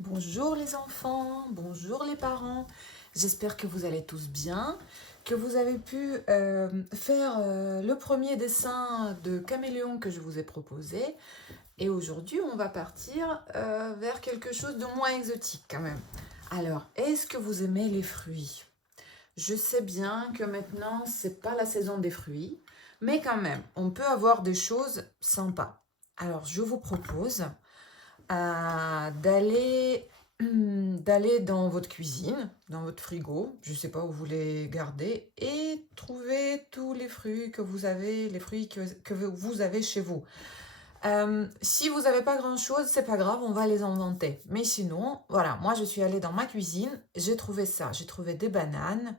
Bonjour les enfants, bonjour les parents. J'espère que vous allez tous bien, que vous avez pu faire le premier dessin de caméléon que je vous ai proposé. Et aujourd'hui, on va partir vers quelque chose de moins exotique quand même. Alors, est-ce que vous aimez les fruits? Je sais bien que maintenant, c'est pas la saison des fruits, mais quand même, on peut avoir des choses sympas. Alors, je vous propose d'aller dans votre cuisine, dans votre frigo, je ne sais pas où vous les gardez, et trouver tous les fruits que vous avez, les fruits que vous avez chez vous. Si vous n'avez pas grand-chose, c'est pas grave, on va les inventer. Mais sinon, voilà, moi je suis allée dans ma cuisine, j'ai trouvé ça. J'ai trouvé des bananes,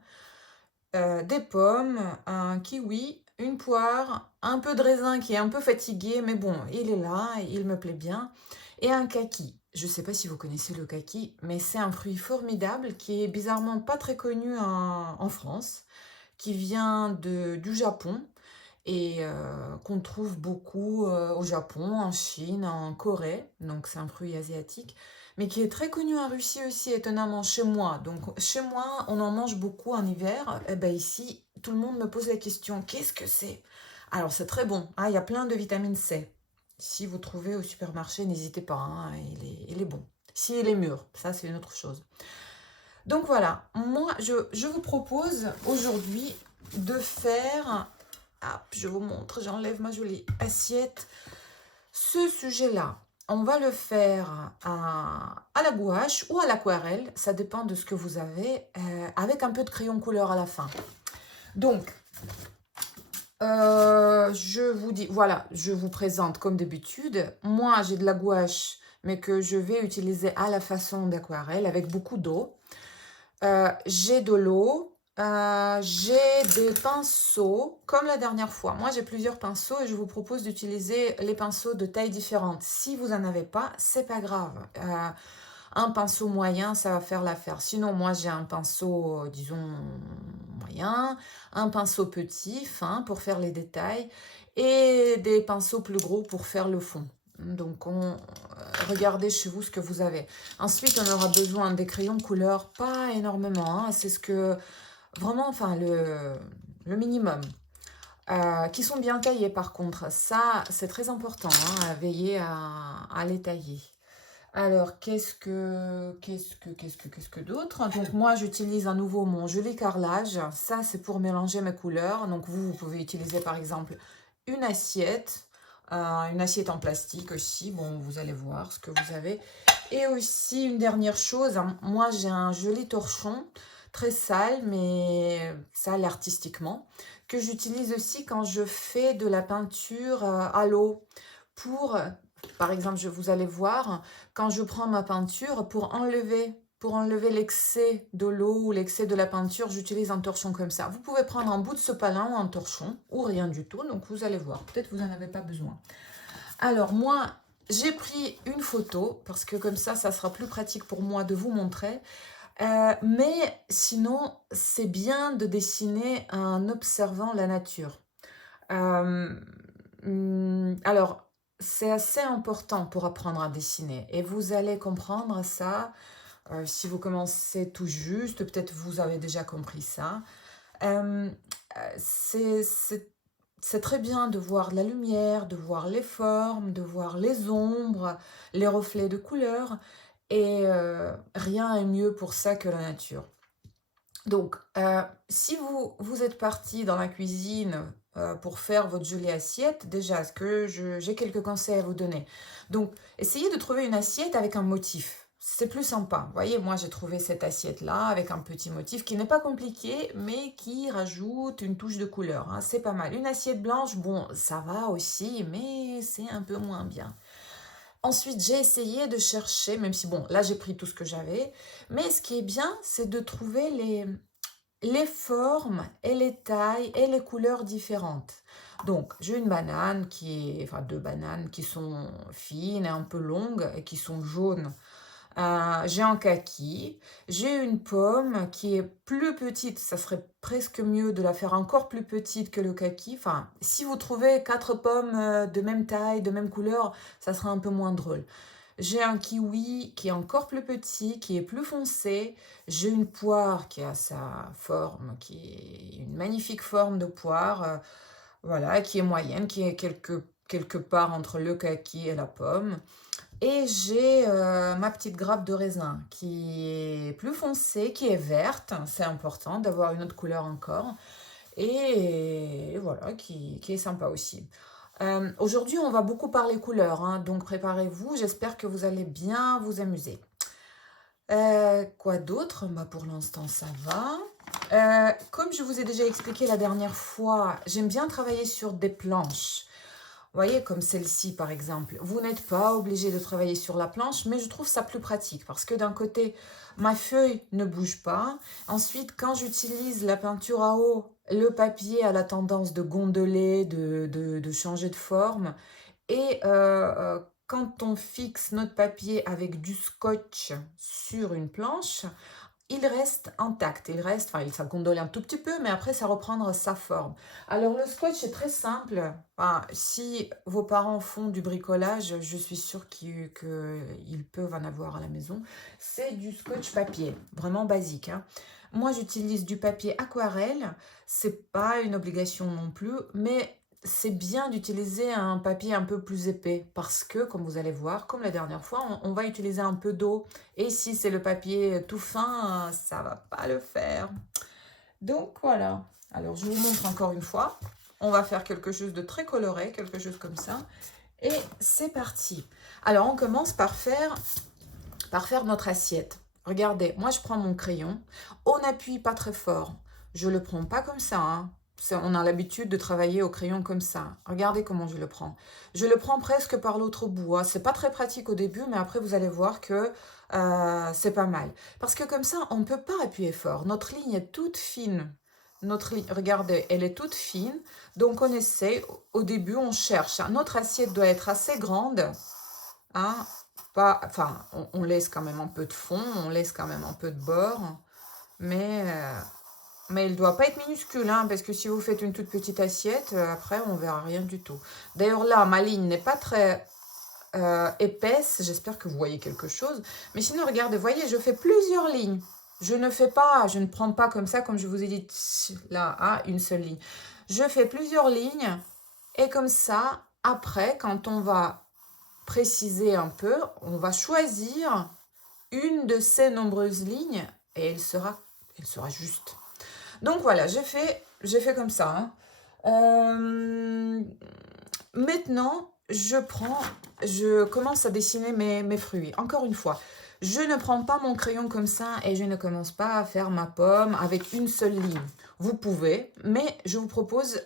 des pommes, un kiwi, une poire, un peu de raisin qui est un peu fatigué, mais bon, il est là, il me plaît bien, et un kaki. Je ne sais pas si vous connaissez le kaki, mais c'est un fruit formidable qui est bizarrement pas très connu en France, qui vient du Japon et qu'on trouve beaucoup au Japon, en Chine, en Corée, donc c'est un fruit asiatique, mais qui est très connu en Russie aussi, étonnamment, chez moi. Donc chez moi, on en mange beaucoup en hiver. Et ben ici, tout le monde me pose la question, qu'est-ce que c'est? Alors c'est très bon, hein, il y a plein de vitamine C. Si vous trouvez au supermarché, n'hésitez pas, hein, il est bon. Si il est mûr, ça c'est une autre chose. Donc voilà, moi je vous propose aujourd'hui de faire. Hop, je vous montre, j'enlève ma jolie assiette. Ce sujet-là, on va le faire à la gouache ou à l'aquarelle, ça dépend de ce que vous avez, avec un peu de crayon couleur à la fin. Donc, je vous dis, voilà, je vous présente comme d'habitude. Moi, j'ai de la gouache, mais que je vais utiliser à la façon d'aquarelle avec beaucoup d'eau. J'ai de l'eau, j'ai des pinceaux, comme la dernière fois. Moi, j'ai plusieurs pinceaux et je vous propose d'utiliser les pinceaux de taille différente. Si vous n'en avez pas, c'est pas grave. Un pinceau moyen, ça va faire l'affaire. Sinon, moi, j'ai un pinceau, disons, moyen, un pinceau petit, fin, pour faire les détails, et des pinceaux plus gros pour faire le fond. Donc, regardez chez vous ce que vous avez. Ensuite, on aura besoin des crayons couleur, pas énormément, hein, c'est ce que, vraiment, enfin, le minimum. Qui sont bien taillés par contre, ça c'est très important, hein, à veiller à les tailler. Alors, qu'est-ce que d'autre? Donc, moi, j'utilise à nouveau mon joli carrelage. Ça, c'est pour mélanger mes couleurs. Donc, vous pouvez utiliser, par exemple, une assiette, une assiette en plastique aussi. Bon, vous allez voir ce que vous avez. Et aussi, une dernière chose, hein, moi, j'ai un joli torchon, très sale, mais sale artistiquement, que j'utilise aussi quand je fais de la peinture à l'eau pour, par exemple, vous allez voir, quand je prends ma peinture pour enlever l'excès de l'eau ou l'excès de la peinture, j'utilise un torchon comme ça. Vous pouvez prendre un bout de sopalin ou un torchon ou rien du tout, donc vous allez voir. Peut-être vous n'en avez pas besoin. Alors moi, j'ai pris une photo parce que comme ça sera plus pratique pour moi de vous montrer. Mais sinon, c'est bien de dessiner en observant la nature. Euh, alors, c'est assez important pour apprendre à dessiner et vous allez comprendre ça si vous commencez tout juste, peut-être vous avez déjà compris ça. Euh, c'est c'est- c'est très bien de voir la lumière, de voir les formes, de voir les ombres, les reflets de couleurs et rien est mieux pour ça que la nature. Donc, si vous êtes parti dans la cuisine pour faire votre jolie assiette, déjà, j'ai quelques conseils à vous donner. Donc, essayez de trouver une assiette avec un motif. C'est plus sympa. Vous voyez, moi, j'ai trouvé cette assiette-là avec un petit motif qui n'est pas compliqué, mais qui rajoute une touche de couleur, hein. C'est pas mal. Une assiette blanche, bon, ça va aussi, mais c'est un peu moins bien. Ensuite, j'ai essayé de chercher, même si, bon, là, j'ai pris tout ce que j'avais, mais ce qui est bien, c'est de trouver les formes et les tailles et les couleurs différentes. Donc, j'ai une banane enfin deux bananes qui sont fines et un peu longues et qui sont jaunes. J'ai un kaki, j'ai une pomme qui est plus petite, ça serait presque mieux de la faire encore plus petite que le kaki. Enfin, si vous trouvez quatre pommes de même taille, de même couleur, ça sera un peu moins drôle. J'ai un kiwi qui est encore plus petit, qui est plus foncé. J'ai une poire qui a sa forme, qui est une magnifique forme de poire, voilà, qui est moyenne, qui est quelque part entre le kaki et la pomme. Et j'ai ma petite grappe de raisin qui est plus foncée, qui est verte. C'est important d'avoir une autre couleur encore. Et voilà, qui est sympa aussi. Aujourd'hui, on va beaucoup parler couleurs, hein, donc préparez-vous. J'espère que vous allez bien vous amuser. Quoi d'autre? Bah, pour l'instant, ça va. Comme je vous ai déjà expliqué la dernière fois, j'aime bien travailler sur des planches. Vous voyez, comme celle-ci par exemple. Vous n'êtes pas obligé de travailler sur la planche, mais je trouve ça plus pratique parce que d'un côté, ma feuille ne bouge pas. Ensuite, quand j'utilise la peinture à eau, le papier a la tendance de gondoler, de changer de forme. Et quand on fixe notre papier avec du scotch sur une planche, il reste intact, il reste, enfin, ça gondole un tout petit peu, mais après, ça reprendra sa forme. Alors, le scotch est très simple. Enfin, si vos parents font du bricolage, je suis sûre qu'ils peuvent en avoir à la maison. C'est du scotch papier, vraiment basique, hein. Moi, j'utilise du papier aquarelle. C'est pas une obligation non plus, mais c'est bien d'utiliser un papier un peu plus épais parce que, comme vous allez voir, comme la dernière fois, on va utiliser un peu d'eau. Et si c'est le papier tout fin, ça va pas le faire. Donc voilà. Alors je vous montre encore une fois. On va faire quelque chose de très coloré, quelque chose comme ça. Et c'est parti. Alors on commence par faire notre assiette. Regardez, moi je prends mon crayon. On n'appuie pas très fort. Je le prends pas comme ça, hein. On a l'habitude de travailler au crayon comme ça. Regardez comment je le prends. Je le prends presque par l'autre bout, hein. C'est pas très pratique au début, mais après vous allez voir que c'est pas mal. Parce que comme ça, on ne peut pas appuyer fort. Notre ligne est toute fine. Notre ligne, regardez, elle est toute fine. Donc on essaie, au début, on cherche. Notre assiette doit être assez grande, hein. Pas, enfin, on laisse quand même un peu de fond, on laisse quand même un peu de bord, mais il ne doit pas être minuscule, hein, parce que si vous faites une toute petite assiette, après, on ne verra rien du tout. D'ailleurs, là, ma ligne n'est pas très épaisse, j'espère que vous voyez quelque chose, mais sinon, regardez, vous voyez, je fais plusieurs lignes. Je ne prends pas comme ça, comme je vous ai dit, là, hein, une seule ligne. Je fais plusieurs lignes, et comme ça, après, quand on va préciser un peu, on va choisir une de ces nombreuses lignes et elle sera juste. Donc voilà, j'ai fait comme ça, hein. Maintenant, je commence à dessiner mes fruits. Encore une fois, je ne prends pas mon crayon comme ça et je ne commence pas à faire ma pomme avec une seule ligne. Vous pouvez, mais je vous propose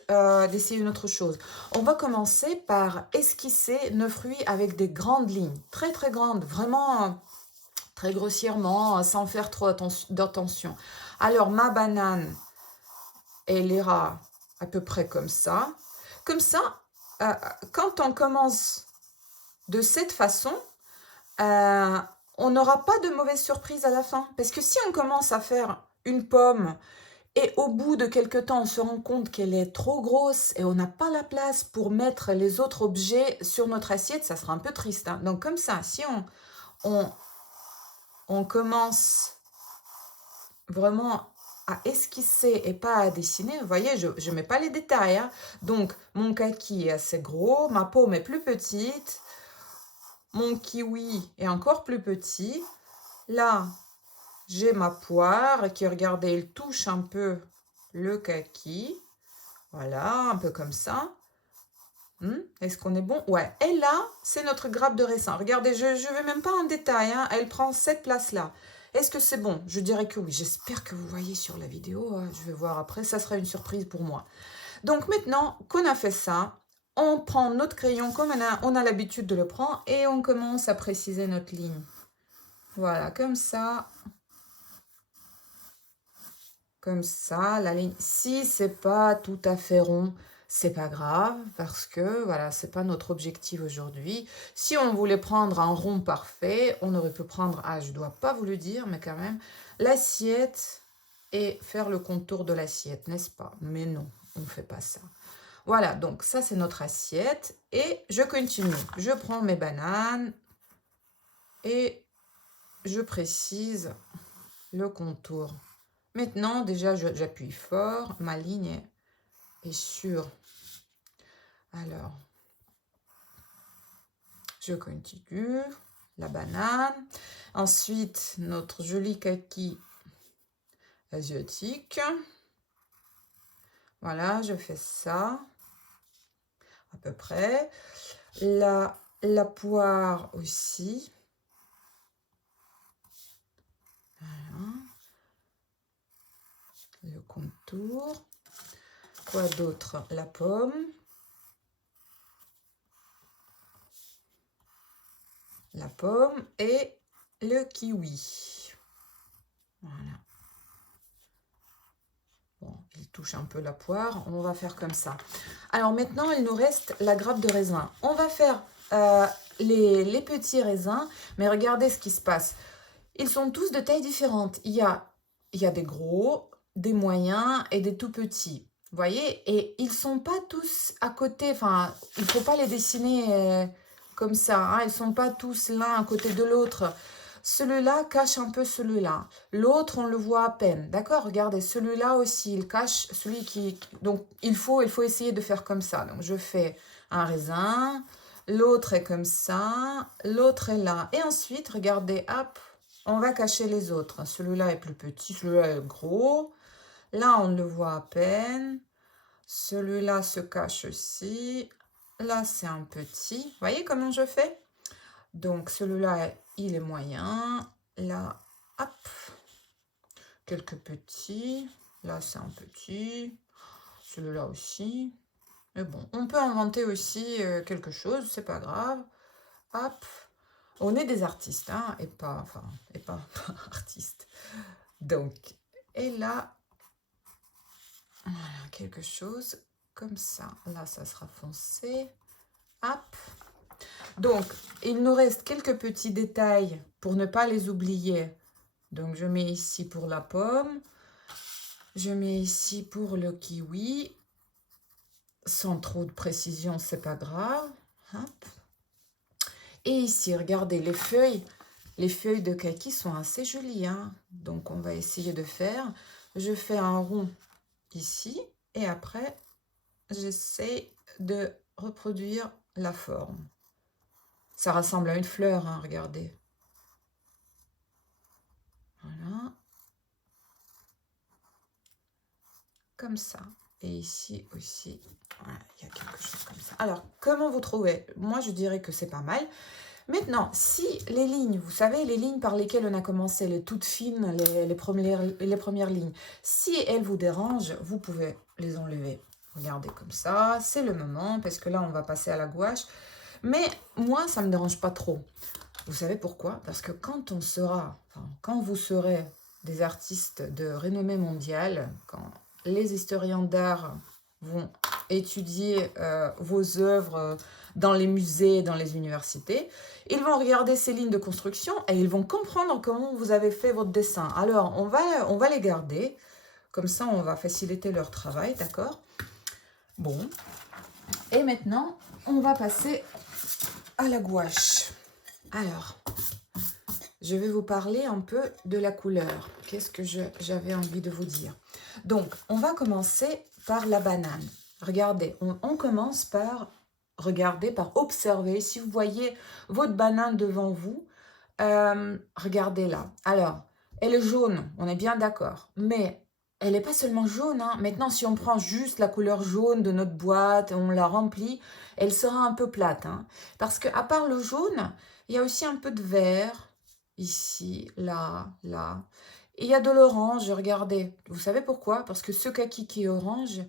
d'essayer une autre chose. On va commencer par esquisser nos fruits avec des grandes lignes, très très grandes, vraiment très grossièrement, sans faire trop d'attention. Alors, ma banane, elle ira à peu près comme ça. Comme ça, quand on commence de cette façon, on n'aura pas de mauvaise surprise à la fin. Parce que si on commence à faire une pomme et au bout de quelques temps, on se rend compte qu'elle est trop grosse et on n'a pas la place pour mettre les autres objets sur notre assiette, ça sera un peu triste, hein. Donc comme ça, si on commence vraiment à esquisser et pas à dessiner, vous voyez, je ne mets pas les détails, hein. Donc, mon kaki est assez gros, ma pomme est plus petite, mon kiwi est encore plus petit. Là, j'ai ma poire qui, regardez, elle touche un peu le kaki. Voilà, un peu comme ça. Est-ce qu'on est bon? Ouais. Et là, c'est notre grappe de raisin. Regardez, je ne vais même pas en détail, hein. Elle prend cette place-là. Est-ce que c'est bon? Je dirais que oui. J'espère que vous voyez sur la vidéo. Je vais voir après. Ça sera une surprise pour moi. Donc maintenant qu'on a fait ça, on prend notre crayon comme on a l'habitude de le prendre et on commence à préciser notre ligne. Voilà, comme ça. Comme ça, la ligne. Si c'est pas tout à fait rond, c'est pas grave parce que voilà, c'est pas notre objectif aujourd'hui. Si on voulait prendre un rond parfait, on aurait pu prendre, je dois pas vous le dire, mais quand même, l'assiette et faire le contour de l'assiette, n'est-ce pas? Mais non, on ne fait pas ça. Voilà, donc ça c'est notre assiette et je continue. Je prends mes bananes. et je précise le contour. Maintenant, déjà, j'appuie fort, ma ligne est sûre. Alors, je continue, la banane. Ensuite, notre joli kaki asiatique. Voilà, je fais ça, à peu près. La poire aussi. Voilà. Le contour. Quoi d'autre? La pomme. La pomme et le kiwi. Voilà. Bon, il touche un peu la poire. On va faire comme ça. Alors maintenant, il nous reste la grappe de raisin. On va faire les petits raisins, mais regardez ce qui se passe. Ils sont tous de tailles différentes. Il y a des gros, des moyens et des tout petits. Vous voyez? Et ils ne sont pas tous à côté. Enfin, il ne faut pas les dessiner comme ça. Hein. Ils ne sont pas tous l'un à côté de l'autre. Celui-là cache un peu celui-là. L'autre, on le voit à peine. D'accord? Regardez, celui-là aussi, il cache celui qui... Donc, il faut essayer de faire comme ça. Donc, je fais un raisin. L'autre est comme ça. L'autre est là. Et ensuite, regardez, hop, on va cacher les autres. Celui-là est plus petit, celui-là est gros. Là, on le voit à peine. Celui-là se cache aussi. Là, c'est un petit. Vous voyez comment je fais? Donc, celui-là, il est moyen. Là, hop, quelques petits. Là, c'est un petit. Celui-là aussi. Mais bon, on peut inventer aussi quelque chose, c'est pas grave. Hop. On est des artistes, hein, et pas artistes. Donc, et là, voilà, quelque chose comme ça. Là, ça sera foncé. Hop. Donc, il nous reste quelques petits détails pour ne pas les oublier. Donc, je mets ici pour la pomme. Je mets ici pour le kiwi. Sans trop de précision, c'est pas grave. Hop. Et ici, regardez, les feuilles de kaki sont assez jolies. Hein. Donc, on va essayer de faire. Je fais un rond ici. Et après, j'essaie de reproduire la forme. Ça ressemble à une fleur, hein, regardez. Voilà. Comme ça. Et ici aussi, voilà, il y a quelque chose comme ça. Alors, comment vous trouvez? Moi, je dirais que c'est pas mal. Maintenant, si les lignes, vous savez, les lignes par lesquelles on a commencé, les toutes fines, les premières lignes, si elles vous dérangent, vous pouvez les enlever. Regardez comme ça, c'est le moment, parce que là, on va passer à la gouache. Mais moi, ça ne me dérange pas trop. Vous savez pourquoi? Parce que quand quand vous serez des artistes de renommée mondiale, quand les historiens d'art vont étudier vos œuvres dans les musées, dans les universités, ils vont regarder ces lignes de construction et ils vont comprendre comment vous avez fait votre dessin. Alors, on va les garder, comme ça on va faciliter leur travail, d'accord? Bon, et maintenant, on va passer à la gouache. Alors, je vais vous parler un peu de la couleur. Qu'est-ce que j'avais envie de vous dire? Donc, on va commencer par la banane. Regardez, on commence par regarder, par observer. Si vous voyez votre banane devant vous, regardez là. Alors, elle est jaune, on est bien d'accord. Mais elle n'est pas seulement jaune. Hein. Maintenant, si on prend juste la couleur jaune de notre boîte, on la remplit, elle sera un peu plate. Hein. Parce qu'à part le jaune, il y a aussi un peu de vert. Ici, là, là. Et il y a de l'orange, regardez. Vous savez pourquoi? Parce que ce kaki qui est orange,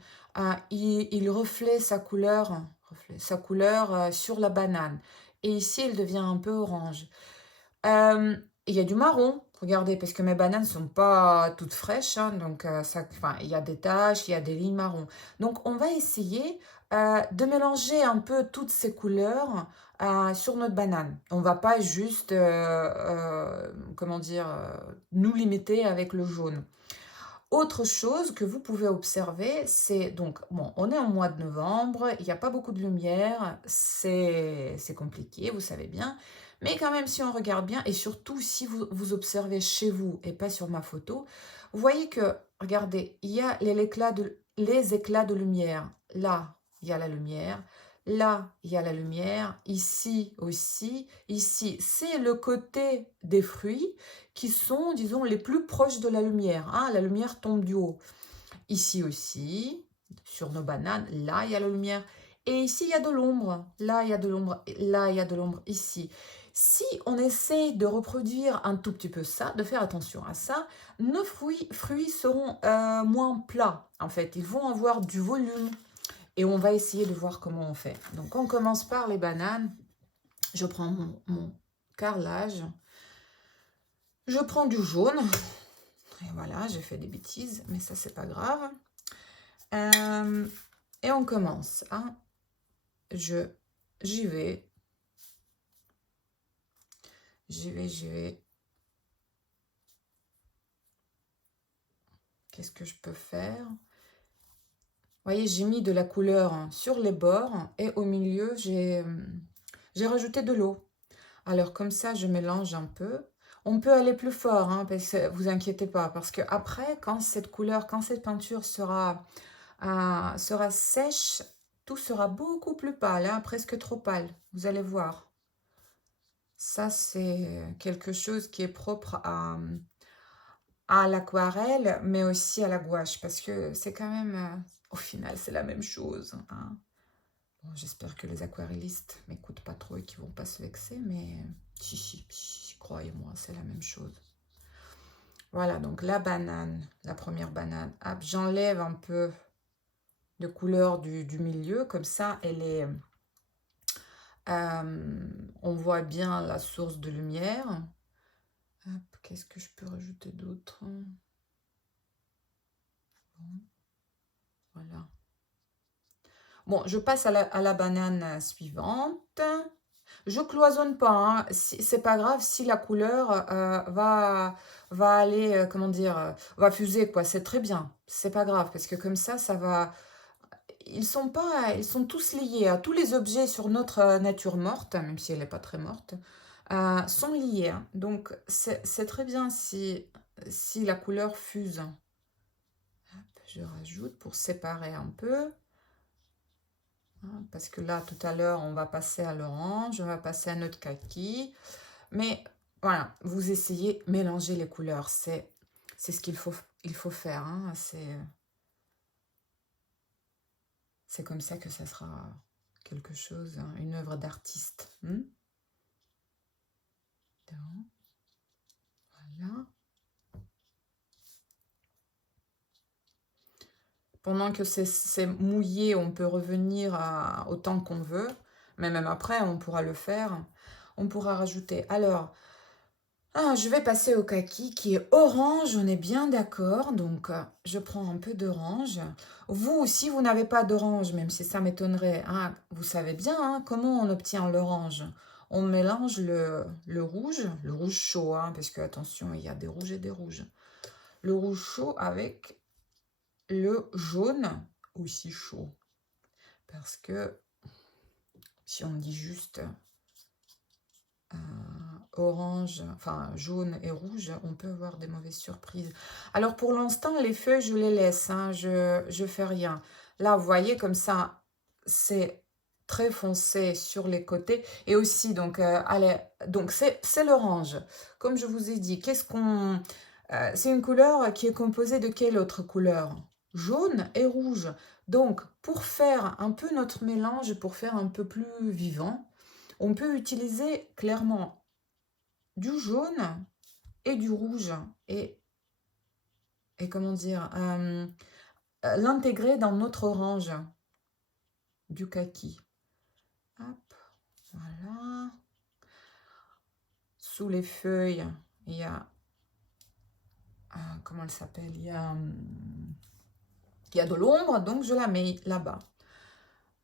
il reflète sa couleur sur la banane. Et ici, elle devient un peu orange. Il y a du marron, regardez, parce que mes bananes ne sont pas toutes fraîches. Hein, donc, il y a des taches, il y a des lignes marron. Donc, on va essayer de mélanger un peu toutes ces couleurs sur notre banane. On ne va pas juste, nous limiter avec le jaune. Autre chose que vous pouvez observer, c'est donc, bon, on est en mois de novembre, il n'y a pas beaucoup de lumière, c'est compliqué, vous savez bien, Mais quand même, si on regarde bien, et surtout si vous observez chez vous et pas sur ma photo, vous voyez que, regardez, il y a les éclats de lumière. Là, il y a la lumière. Là, il y a la lumière. Ici aussi. Ici, c'est le côté des fruits qui sont, disons, les plus proches de la lumière. Hein. La lumière tombe du haut. Ici aussi, sur nos bananes, là, il y a la lumière. Et ici, il y a de l'ombre. Là, il y a de l'ombre. Là, il y a de l'ombre ici. Si on essaie de reproduire un tout petit peu ça, de faire attention à ça, nos fruits seront moins plats. En fait, ils vont avoir du volume. Et on va essayer de voir comment on fait. Donc, on commence par les bananes. Je prends mon carrelage. Je prends du jaune. Et voilà, j'ai fait des bêtises, mais ça, c'est pas grave. Et on commence. Hein. J'y vais. J'y vais. Qu'est-ce que je peux faire? Vous voyez, j'ai mis de la couleur sur les bords et au milieu, j'ai rajouté de l'eau. Alors, comme ça, je mélange un peu. On peut aller plus fort, hein, parce que vous inquiétez pas, parce que après, quand cette peinture sera sèche, tout sera beaucoup plus pâle, hein, presque trop pâle. Vous allez voir. Ça, c'est quelque chose qui est propre à l'aquarelle, mais aussi à la gouache, parce que c'est quand même, au final, c'est la même chose. Hein. Bon, j'espère que les aquarellistes m'écoutent pas trop et qu'ils vont pas se vexer, mais si, croyez-moi, c'est la même chose. Voilà, donc la banane, la première banane, hop, j'enlève un peu de couleur du milieu, comme ça, elle est... on voit bien la source de lumière. Qu'est-ce que je peux rajouter d'autre? Voilà. Bon, je passe à la banane suivante. Je cloisonne pas, hein. C'est pas grave si la couleur va aller, comment dire, va fuser, quoi. C'est très bien. C'est pas grave, parce que comme ça va... Ils sont tous liés. Tous les objets sur notre nature morte, même si elle n'est pas très morte, sont liés. Hein. Donc, c'est très bien si la couleur fuse. Hop, je rajoute pour séparer un peu. Parce que là, tout à l'heure, on va passer à l'orange, on va passer à notre kaki. Mais voilà, vous essayez de mélanger les couleurs. C'est ce qu'il faut faire. Hein. C'est comme ça que ça sera quelque chose, hein, une œuvre d'artiste. Voilà. Pendant que c'est mouillé, on peut revenir autant qu'on veut. Mais même après, on pourra le faire. On pourra rajouter. Alors, je vais passer au kaki qui est orange, on est bien d'accord. Donc, je prends un peu d'orange. Vous, si vous n'avez pas d'orange, même si ça m'étonnerait, hein, vous savez bien hein, comment on obtient l'orange. On mélange le rouge chaud, hein, parce que, attention, il y a des rouges et des rouges. Le rouge chaud avec le jaune aussi chaud. Parce que, si on dit juste... orange, enfin jaune et rouge, on peut avoir des mauvaises surprises. Alors pour l'instant, les feuilles, je les laisse, hein, je fais rien. Là, vous voyez, comme ça, c'est très foncé sur les côtés. Et aussi, donc, allez, donc c'est l'orange. Comme je vous ai dit, c'est une couleur qui est composée de quelle autre couleur? Jaune et rouge. Donc, pour faire un peu notre mélange, pour faire un peu plus vivant, on peut utiliser clairement du jaune et du rouge et comment dire, l'intégrer dans notre orange du kaki. Hop, voilà. Sous les feuilles, il y a, comment elle s'appelle, il y a de l'ombre, donc je la mets là-bas.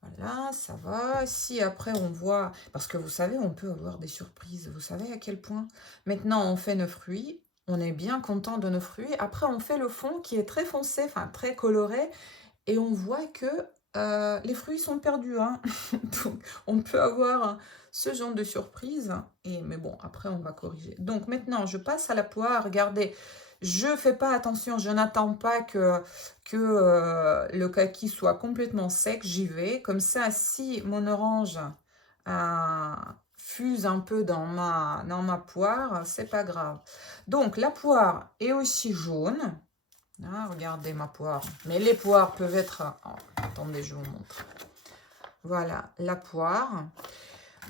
Voilà, ça va. Si après on voit, parce que vous savez, on peut avoir des surprises. Vous savez à quel point. Maintenant, on fait nos fruits. On est bien content de nos fruits. Après, on fait le fond qui est très foncé, enfin très coloré. Et on voit que les fruits sont perdus, hein. Donc on peut avoir ce genre de surprise mais bon, après on va corriger. Donc maintenant, je passe à la poire. Regardez, je fais pas attention, je n'attends pas que le kaki soit complètement sec, j'y vais. Comme ça, si mon orange, fuse un peu dans ma poire, c'est pas grave. Donc la poire est aussi jaune. Ah, regardez ma poire. Mais les poires peuvent être... oh, attendez, je vous montre. Voilà, la poire.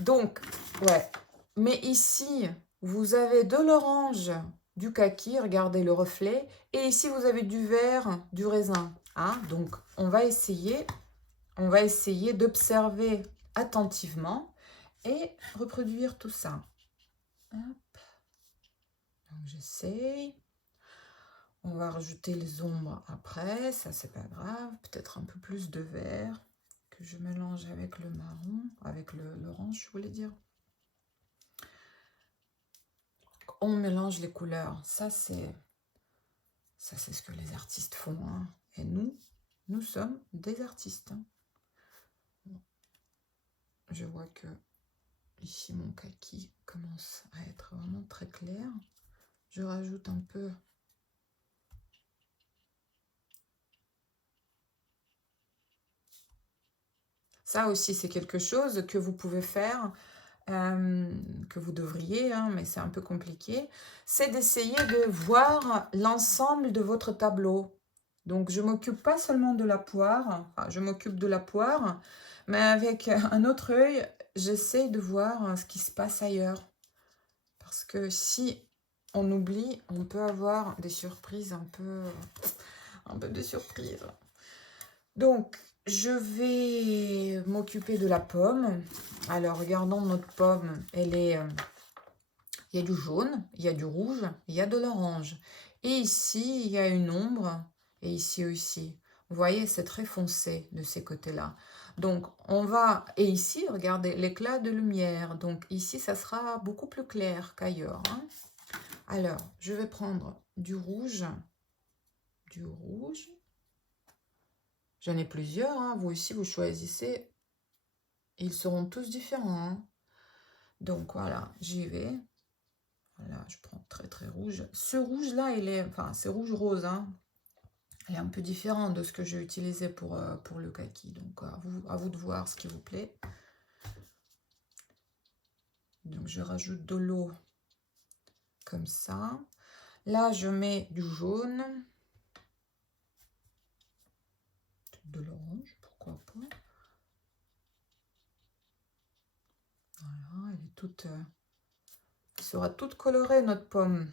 Donc, ouais. Mais ici, vous avez de l'orange, du kaki, regardez le reflet. Et ici, vous avez du vert, du raisin. Hein? Donc, on va essayer d'observer attentivement et reproduire tout ça. Hop. Donc, j'essaye. On va rajouter les ombres après, ça c'est pas grave. Peut-être un peu plus de vert que je mélange avec le marron, avec l'orange, je voulais dire. On mélange les couleurs, ça c'est ce que les artistes font. Hein. Et nous sommes des artistes. Hein. Je vois que ici mon kaki commence à être vraiment très clair. Je rajoute un peu. Ça aussi, c'est quelque chose que vous pouvez faire, que vous devriez, hein, mais c'est un peu compliqué. C'est d'essayer de voir l'ensemble de votre tableau. Donc, je m'occupe pas seulement de la poire, enfin, je m'occupe de la poire, mais avec un autre œil, j'essaie de voir ce qui se passe ailleurs. Parce que si on oublie, on peut avoir des surprises un peu de surprises. Donc, je vais m'occuper de la pomme. Alors, regardons notre pomme. Elle est, il y a du jaune, il y a du rouge, il y a de l'orange. Et ici, il y a une ombre. Et ici aussi. Vous voyez, c'est très foncé de ces côtés-là. Donc, on va... Et ici, regardez, l'éclat de lumière. Donc, ici, ça sera beaucoup plus clair qu'ailleurs. Hein. Alors, je vais prendre du rouge. Du rouge. J'en ai plusieurs, hein. Vous aussi, vous choisissez. Ils seront tous différents. Hein. Donc voilà, j'y vais. Voilà, je prends très très rouge. Ce rouge-là, il est, enfin, c'est rouge rose. Hein. Il est un peu différent de ce que j'ai utilisé pour le kaki. Donc à vous de voir ce qui vous plaît. Donc je rajoute de l'eau comme ça. Là, je mets du jaune. De l'orange, pourquoi pas. Voilà, elle est toute... elle sera toute colorée, notre pomme.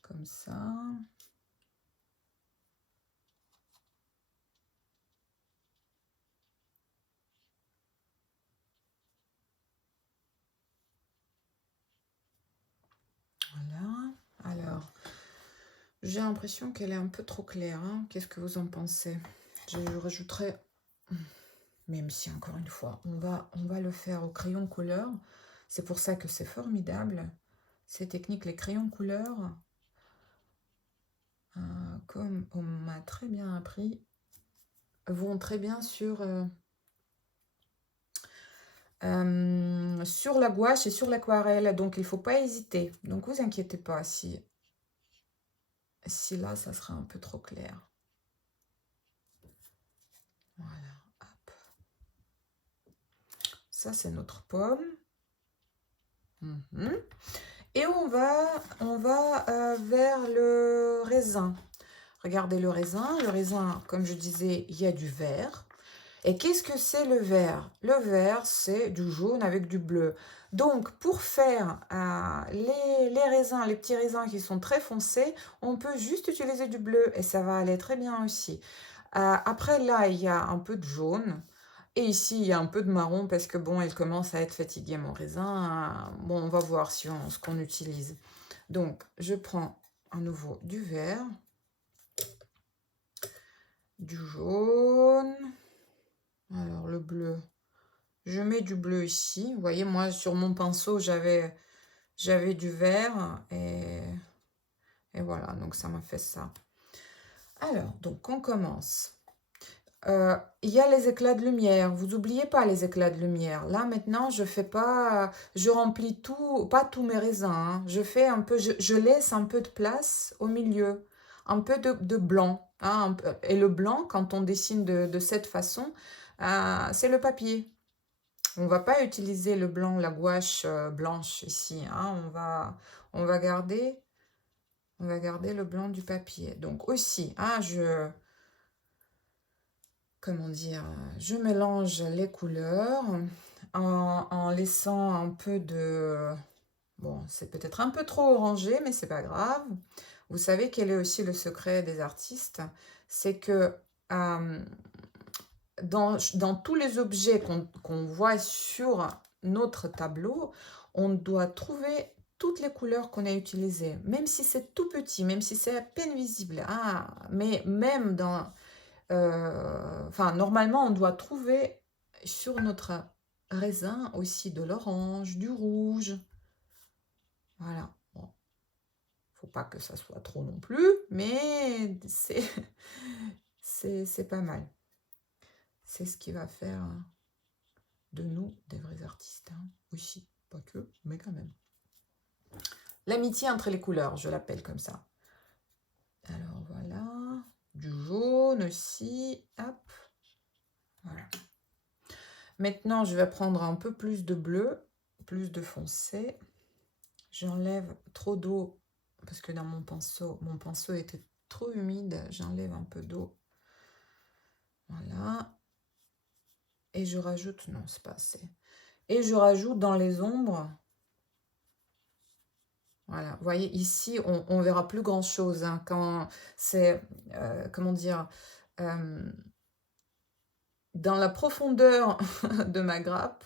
Comme ça. Voilà. Alors, j'ai l'impression qu'elle est un peu trop claire. Hein. Qu'est-ce que vous en pensez? Je rajouterai... Même si, encore une fois, on va le faire au crayon couleur. C'est pour ça que c'est formidable. Ces techniques, les crayons couleur, comme on m'a très bien appris, vont très bien sur la gouache et sur l'aquarelle. Donc, il ne faut pas hésiter. Donc, vous inquiétez pas si là, ça sera un peu trop clair. Voilà. Hop. Ça, c'est notre pomme. Et on va vers le raisin. Regardez le raisin. Le raisin, comme je disais, il y a du vert. Et qu'est-ce que c'est le vert? Le vert, c'est du jaune avec du bleu. Donc, pour faire les raisins, les petits raisins qui sont très foncés, on peut juste utiliser du bleu et ça va aller très bien aussi. Après, là, il y a un peu de jaune. Et ici, il y a un peu de marron parce que, bon, elle commence à être fatiguée, mon raisin. Bon, on va voir ce qu'on utilise. Donc, je prends à nouveau du vert, du jaune. Alors, le bleu, je mets du bleu ici. Vous voyez, moi, sur mon pinceau, j'avais du vert. Et voilà, donc ça m'a fait ça. Alors, donc, on commence. Il y a les éclats de lumière. Vous n'oubliez pas les éclats de lumière. Là, maintenant, je fais pas, je remplis tout, pas tous mes raisins, hein. Je fais un peu, je laisse un peu de place au milieu, un peu de blanc, hein, et le blanc, quand on dessine de cette façon, c'est le papier. On va pas utiliser le blanc, la gouache blanche ici, hein. On va garder, on va garder le blanc du papier. Donc aussi, hein, comment dire, je mélange les couleurs en laissant un peu de... Bon, c'est peut-être un peu trop orangé, mais c'est pas grave. Vous savez quel est aussi le secret des artistes? C'est que euh, dans tous les objets qu'on voit sur notre tableau, on doit trouver toutes les couleurs qu'on a utilisées, même si c'est tout petit, même si c'est à peine visible. Ah, mais même dans... enfin, normalement, on doit trouver sur notre raisin aussi de l'orange, du rouge. Voilà. Bon, faut pas que ça soit trop non plus, mais c'est pas mal. C'est ce qui va faire de nous des vrais artistes, hein. Aussi, pas que, mais quand même. L'amitié entre les couleurs, je l'appelle comme ça. Alors voilà, du jaune aussi, hop, voilà. Maintenant, je vais prendre un peu plus de bleu, plus de foncé. J'enlève trop d'eau parce que dans mon pinceau était trop humide. J'enlève un peu d'eau. Voilà. Et je rajoute, non, c'est pas assez. Et je rajoute dans les ombres. Voilà, vous voyez, ici, on verra plus grand-chose, hein, quand c'est, comment dire, dans la profondeur de ma grappe,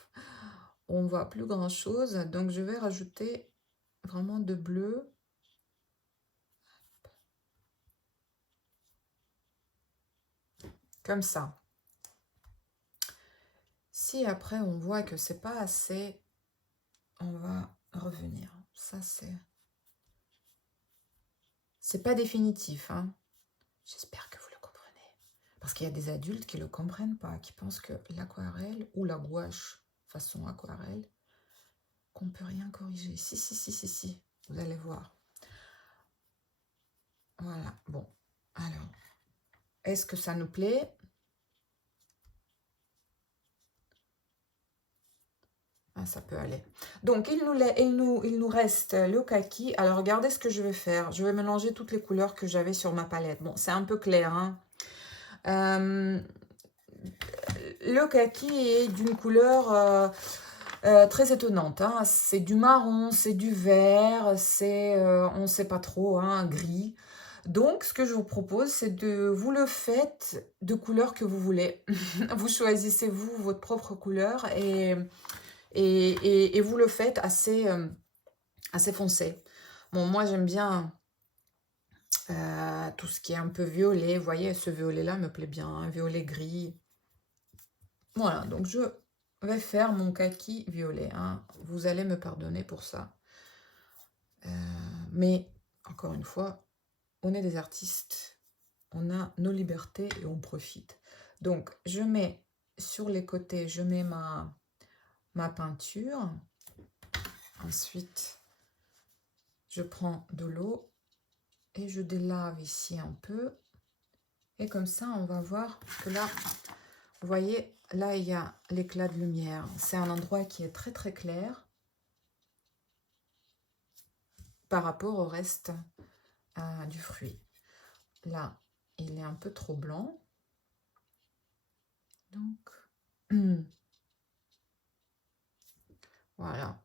on voit plus grand-chose. Donc, je vais rajouter vraiment de bleu. Comme ça. Si après, on voit que c'est pas assez, on va revenir. Ça, c'est pas définitif, hein. J'espère que vous le comprenez. Parce qu'il y a des adultes qui ne le comprennent pas, qui pensent que l'aquarelle ou la gouache façon aquarelle, qu'on ne peut rien corriger. Si, vous allez voir. Voilà, bon. Alors, est-ce que ça nous plaît? Ah, ça peut aller. Donc, il nous reste le kaki. Alors, regardez ce que je vais faire. Je vais mélanger toutes les couleurs que j'avais sur ma palette. Bon, c'est un peu clair, hein. Le kaki est d'une couleur très étonnante, hein. C'est du marron, c'est du vert, c'est, on ne sait pas trop, hein, gris. Donc, ce que je vous propose, c'est de vous le faites de couleur que vous voulez. Vous choisissez, vous, votre propre couleur et vous le faites assez, assez foncé. Bon, moi, j'aime bien tout ce qui est un peu violet. Vous voyez, ce violet-là me plaît bien, un violet gris. Voilà, donc je vais faire mon kaki violet, hein. Vous allez me pardonner pour ça. Mais, encore une fois, on est des artistes. On a nos libertés et on profite. Donc, je mets sur les côtés, je mets ma peinture. Ensuite, je prends de l'eau et je délave ici un peu. Et comme ça, on va voir que là, vous voyez, là, il y a l'éclat de lumière. C'est un endroit qui est très, très clair par rapport au reste du fruit. Là, il est un peu trop blanc. Donc, voilà.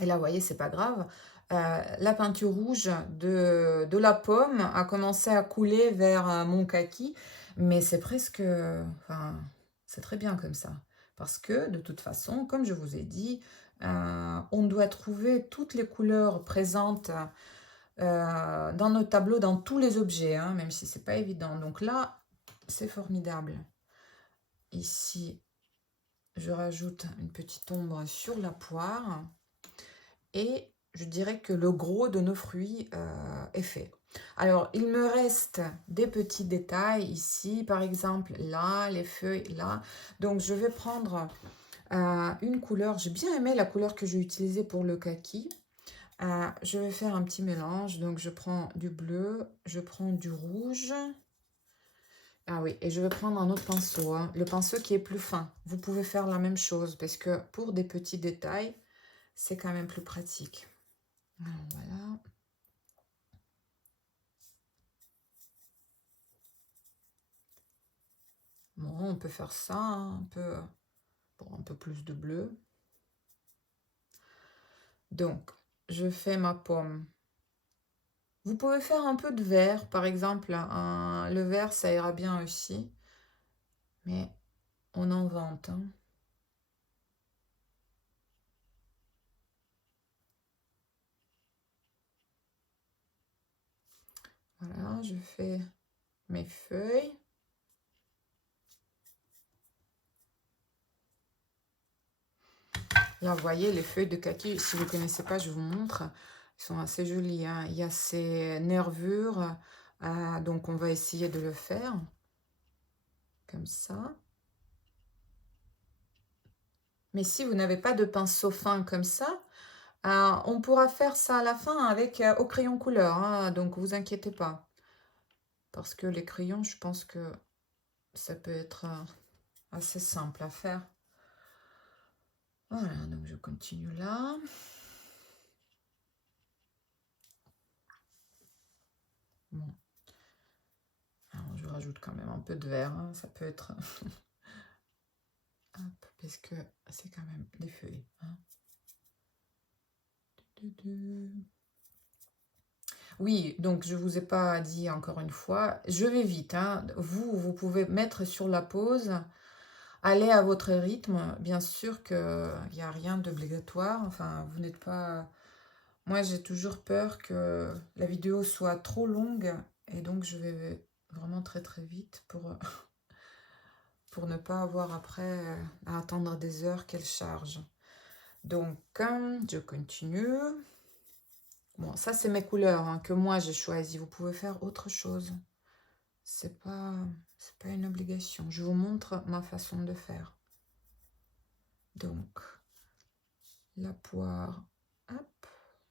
Et là, vous voyez, c'est pas grave. La peinture rouge de la pomme a commencé à couler vers mon kaki, mais c'est presque... Enfin, c'est très bien comme ça. Parce que, de toute façon, comme je vous ai dit, on doit trouver toutes les couleurs présentes dans nos tableaux, dans tous les objets, hein, même si c'est pas évident. Donc là, c'est formidable. Ici, je rajoute une petite ombre sur la poire. Et je dirais que le gros de nos fruits est fait. Alors, il me reste des petits détails ici, par exemple, là, les feuilles, là. Donc, je vais prendre une couleur. J'ai bien aimé la couleur que j'ai utilisée pour le kaki. Je vais faire un petit mélange. Donc, je prends du bleu, je prends du rouge. Ah oui, et je vais prendre un autre pinceau, hein, le pinceau qui est plus fin. Vous pouvez faire la même chose parce que pour des petits détails, c'est quand même plus pratique. Alors, voilà. Bon, on peut faire ça, hein, un peu, pour un peu plus de bleu. Donc, je fais ma pomme. Vous pouvez faire un peu de vert, par exemple. Le vert, ça ira bien aussi. Mais on invente, hein. Voilà, je fais mes feuilles. Là, vous voyez, les feuilles de kaki, si vous ne connaissez pas, je vous montre. Ils sont assez jolis, hein. Il y a ces nervures. Donc, on va essayer de le faire. Comme ça. Mais si vous n'avez pas de pinceau fin comme ça, on pourra faire ça à la fin avec au crayon couleur, hein. Donc, vous inquiétez pas. Parce que les crayons, je pense que ça peut être assez simple à faire. Voilà, donc je continue là. Bon. Alors, je rajoute quand même un peu de vert, hein. Ça peut être... Hop, parce que c'est quand même des feuilles, hein. Oui, donc je ne vous ai pas dit encore une fois, je vais vite, hein. Vous pouvez mettre sur la pause, aller à votre rythme. Bien sûr qu'il n'y a rien d'obligatoire, enfin, vous n'êtes pas... Moi, j'ai toujours peur que la vidéo soit trop longue, et donc je vais vraiment très très vite pour ne pas avoir après à attendre des heures qu'elle charge. Donc, je continue. Bon, ça, c'est mes couleurs, hein, que moi, j'ai choisi. Vous pouvez faire autre chose. C'est pas une obligation. Je vous montre ma façon de faire. Donc, la poire, hop,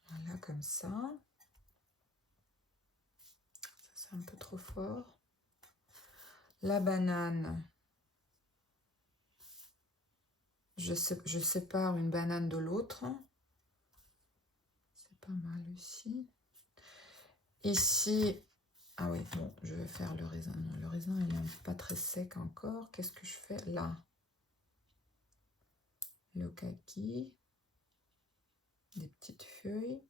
voilà, comme ça. Ça, c'est un peu trop fort. La banane, je sépare une banane de l'autre. C'est pas mal aussi. Ici, ah oui, bon, je vais faire le raisin. Non, le raisin, il n'est pas très sec encore. Qu'est-ce que je fais là? Le kaki. Des petites feuilles.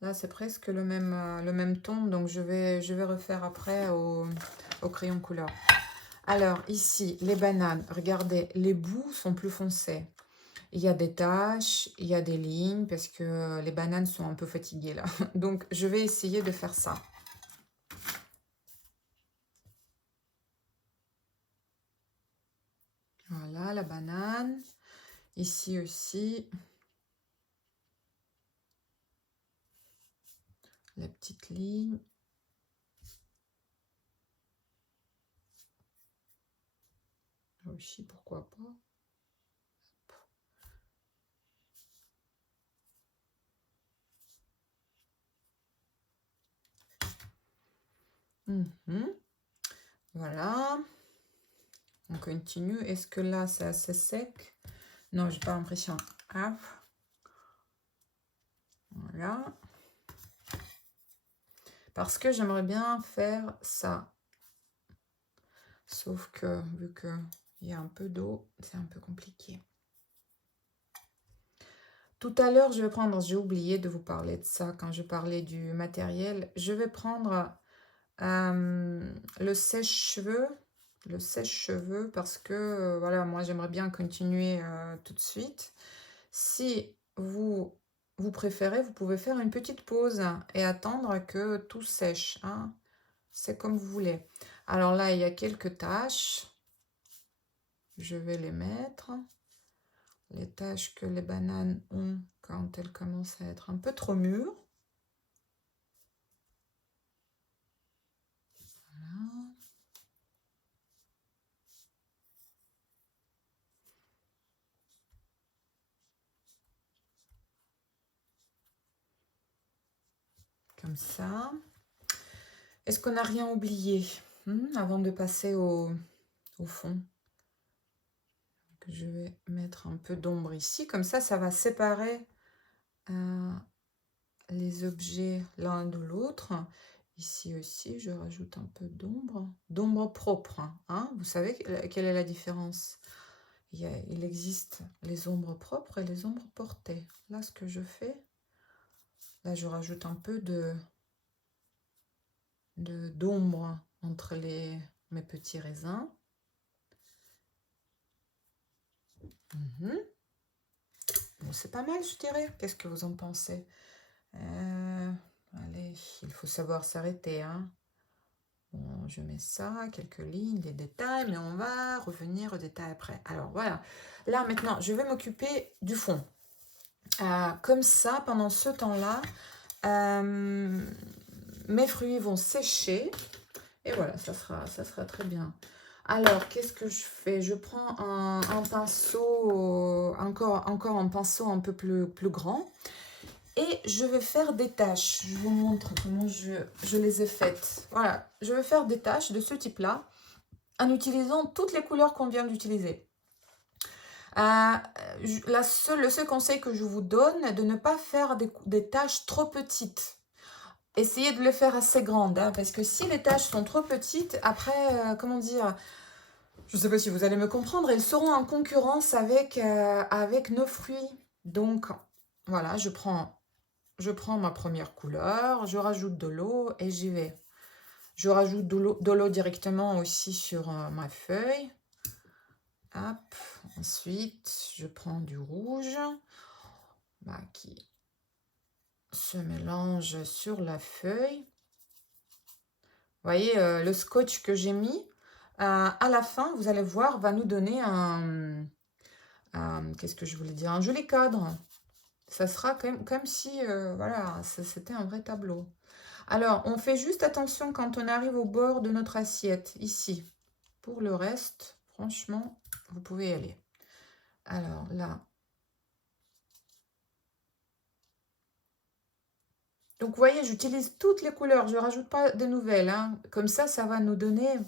Là, c'est presque le même ton, donc je vais refaire après au crayon couleur. Alors, ici, les bananes, regardez, les bouts sont plus foncés. Il y a des taches, il y a des lignes, parce que les bananes sont un peu fatiguées, là. Donc, je vais essayer de faire ça. Voilà, la banane. Ici aussi. La petite ligne. Là aussi, pourquoi pas. Voilà. On continue. Est-ce que là, c'est assez sec? Non, j'ai pas l'impression. Hop. Voilà. Parce que j'aimerais bien faire ça. Sauf que, vu qu'il y a un peu d'eau, c'est un peu compliqué. Tout à l'heure, je vais prendre, j'ai oublié de vous parler de ça quand je parlais du matériel. Je vais prendre le sèche-cheveux. Le sèche-cheveux parce que, voilà, moi, j'aimerais bien continuer tout de suite. Si vous préférez, vous pouvez faire une petite pause et attendre que tout sèche, hein. C'est comme vous voulez. Alors là, il y a quelques taches. Je vais les mettre. Les taches que les bananes ont quand elles commencent à être un peu trop mûres. Voilà. Comme ça. Est-ce qu'on n'a rien oublié avant de passer au fond? Je vais mettre un peu d'ombre ici. Comme ça va séparer les objets l'un de l'autre. Ici aussi, je rajoute un peu d'ombre. D'ombre propre. Hein. Vous savez quelle est la différence? Il existe les ombres propres et les ombres portées. Là, ce que je fais, là, je rajoute un peu d'ombre entre mes petits raisins. Bon, c'est pas mal, je dirais. Qu'est-ce que vous en pensez? Allez, il faut savoir s'arrêter. Hein. Bon, je mets ça, quelques lignes, des détails, mais on va revenir aux détails après. Alors voilà, là maintenant, je vais m'occuper du fond. Comme ça, pendant ce temps-là, mes fruits vont sécher. Et voilà, ça sera très bien. Alors, qu'est-ce que je fais? Je prends un pinceau, encore un pinceau un peu plus grand. Et je vais faire des taches. Je vous montre comment je les ai faites. Voilà, je vais faire des taches de ce type-là en utilisant toutes les couleurs qu'on vient d'utiliser. Le seul conseil que je vous donne est de ne pas faire des taches trop petites. Essayez de le faire assez grandes, hein, parce que si les taches sont trop petites, après, comment dire, je ne sais pas si vous allez me comprendre, elles seront en concurrence avec nos fruits. Donc, voilà, je prends ma première couleur, je rajoute de l'eau et j'y vais. Je rajoute de l'eau directement aussi sur ma feuille. Hop. Ensuite, je prends du rouge qui se mélange sur la feuille. Vous voyez, le scotch que j'ai mis, à la fin, vous allez voir, va nous donner qu'est-ce que je voulais dire, un joli cadre. Ça sera comme si, voilà, c'était un vrai tableau. Alors, on fait juste attention quand on arrive au bord de notre assiette, ici. Pour le reste, franchement, vous pouvez y aller. Alors, là. Donc, vous voyez, j'utilise toutes les couleurs. Je ne rajoute pas de nouvelles. Hein. Comme ça va nous donner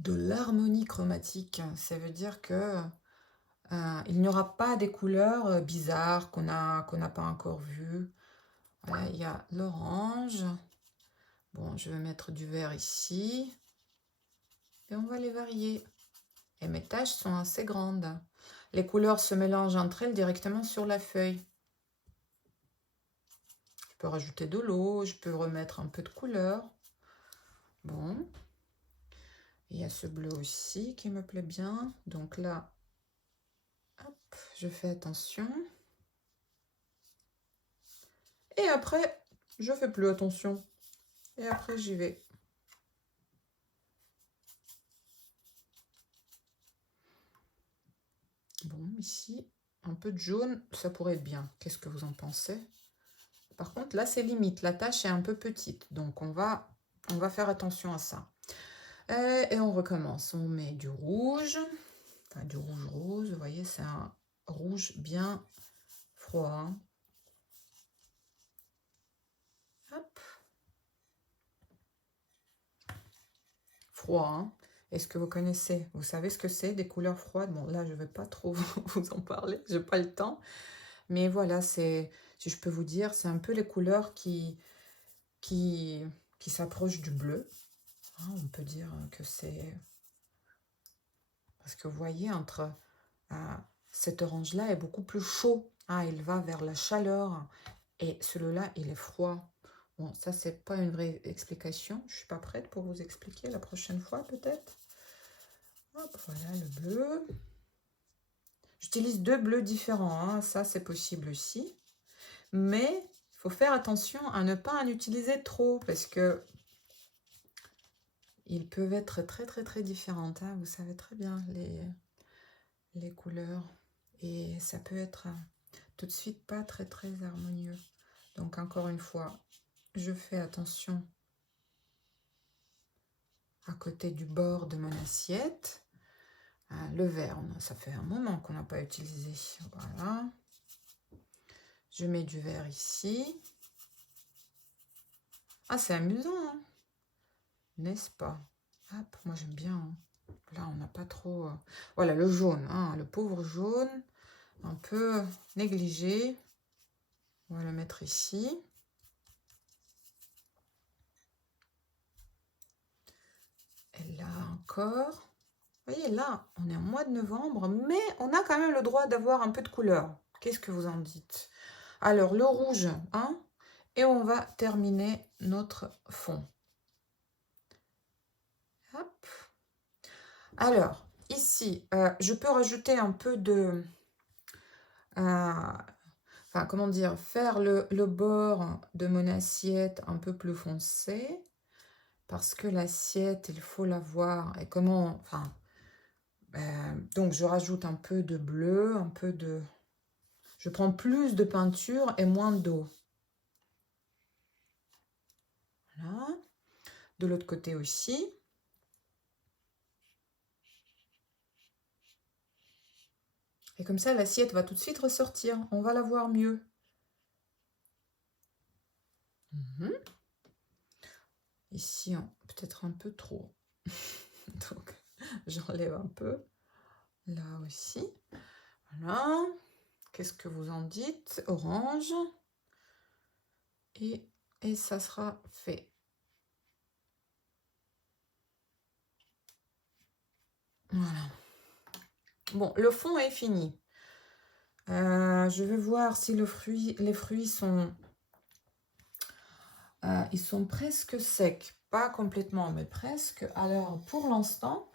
de l'harmonie chromatique. Ça veut dire que il n'y aura pas des couleurs bizarres qu'on n'a pas encore vues. Voilà, il y a l'orange. Bon, je vais mettre du vert ici. Et on va les varier. Et mes taches sont assez grandes. Les couleurs se mélangent entre elles directement sur la feuille. Je peux rajouter de l'eau, je peux remettre un peu de couleur. Bon. Il y a ce bleu aussi qui me plaît bien. Donc là, hop, je fais attention. Et après, je fais plus attention. Et après, j'y vais. Bon, ici, un peu de jaune, ça pourrait être bien. Qu'est-ce que vous en pensez? Par contre, là, c'est limite. La tâche est un peu petite. Donc, on va faire attention à ça. Et on recommence. On met du rouge. Enfin, du rouge rose. Vous voyez, c'est un rouge bien froid. Hein. Hop. Froid, hein. Est-ce que vous connaissez? Vous savez ce que c'est, des couleurs froides? Bon, là, je ne vais pas trop vous en parler. Je n'ai pas le temps. Mais voilà, si je peux vous dire, c'est un peu les couleurs qui s'approchent du bleu. Hein, on peut dire que c'est... Parce que vous voyez, entre cet orange-là est beaucoup plus chaud. Ah, il va vers la chaleur. Et celui-là, il est froid. Bon, ça, c'est pas une vraie explication. Je suis pas prête pour vous expliquer la prochaine fois, peut-être. Hop, voilà le bleu. J'utilise 2 bleus différents. Hein. Ça, c'est possible aussi. Mais il faut faire attention à ne pas en utiliser trop parce que ils peuvent être très, très, très différentes. Hein. Vous savez très bien les couleurs. Et ça peut être tout de suite pas très, très harmonieux. Donc, encore une fois, je fais attention à côté du bord de mon assiette. Le vert, ça fait un moment qu'on n'a pas utilisé. Voilà. Je mets du vert ici. Ah, c'est amusant, hein, n'est-ce pas? Hop, moi j'aime bien. Hein. Là, on n'a pas trop... Voilà, le jaune, hein, le pauvre jaune, un peu négligé. On va le mettre ici. Et là encore. Vous voyez, là, on est en mois de novembre, mais on a quand même le droit d'avoir un peu de couleur. Qu'est-ce que vous en dites? Alors, le rouge, hein, et on va terminer notre fond. Hop. Alors, ici, je peux rajouter un peu de... enfin, comment dire, faire le bord de mon assiette un peu plus foncé, parce que l'assiette, il faut la voir. Et comment... Enfin, donc, je rajoute un peu de bleu, un peu de... Je prends plus de peinture et moins d'eau. Voilà. De l'autre côté aussi. Et comme ça, l'assiette va tout de suite ressortir. On va la voir mieux. Ici, peut-être un peu trop. Donc, j'enlève un peu. Là aussi. Voilà. Qu'est-ce que vous en dites? Orange. Et ça sera fait. Voilà. Bon, le fond est fini. Je vais voir si les fruits sont... ils sont presque secs. Pas complètement, mais presque. Alors, pour l'instant,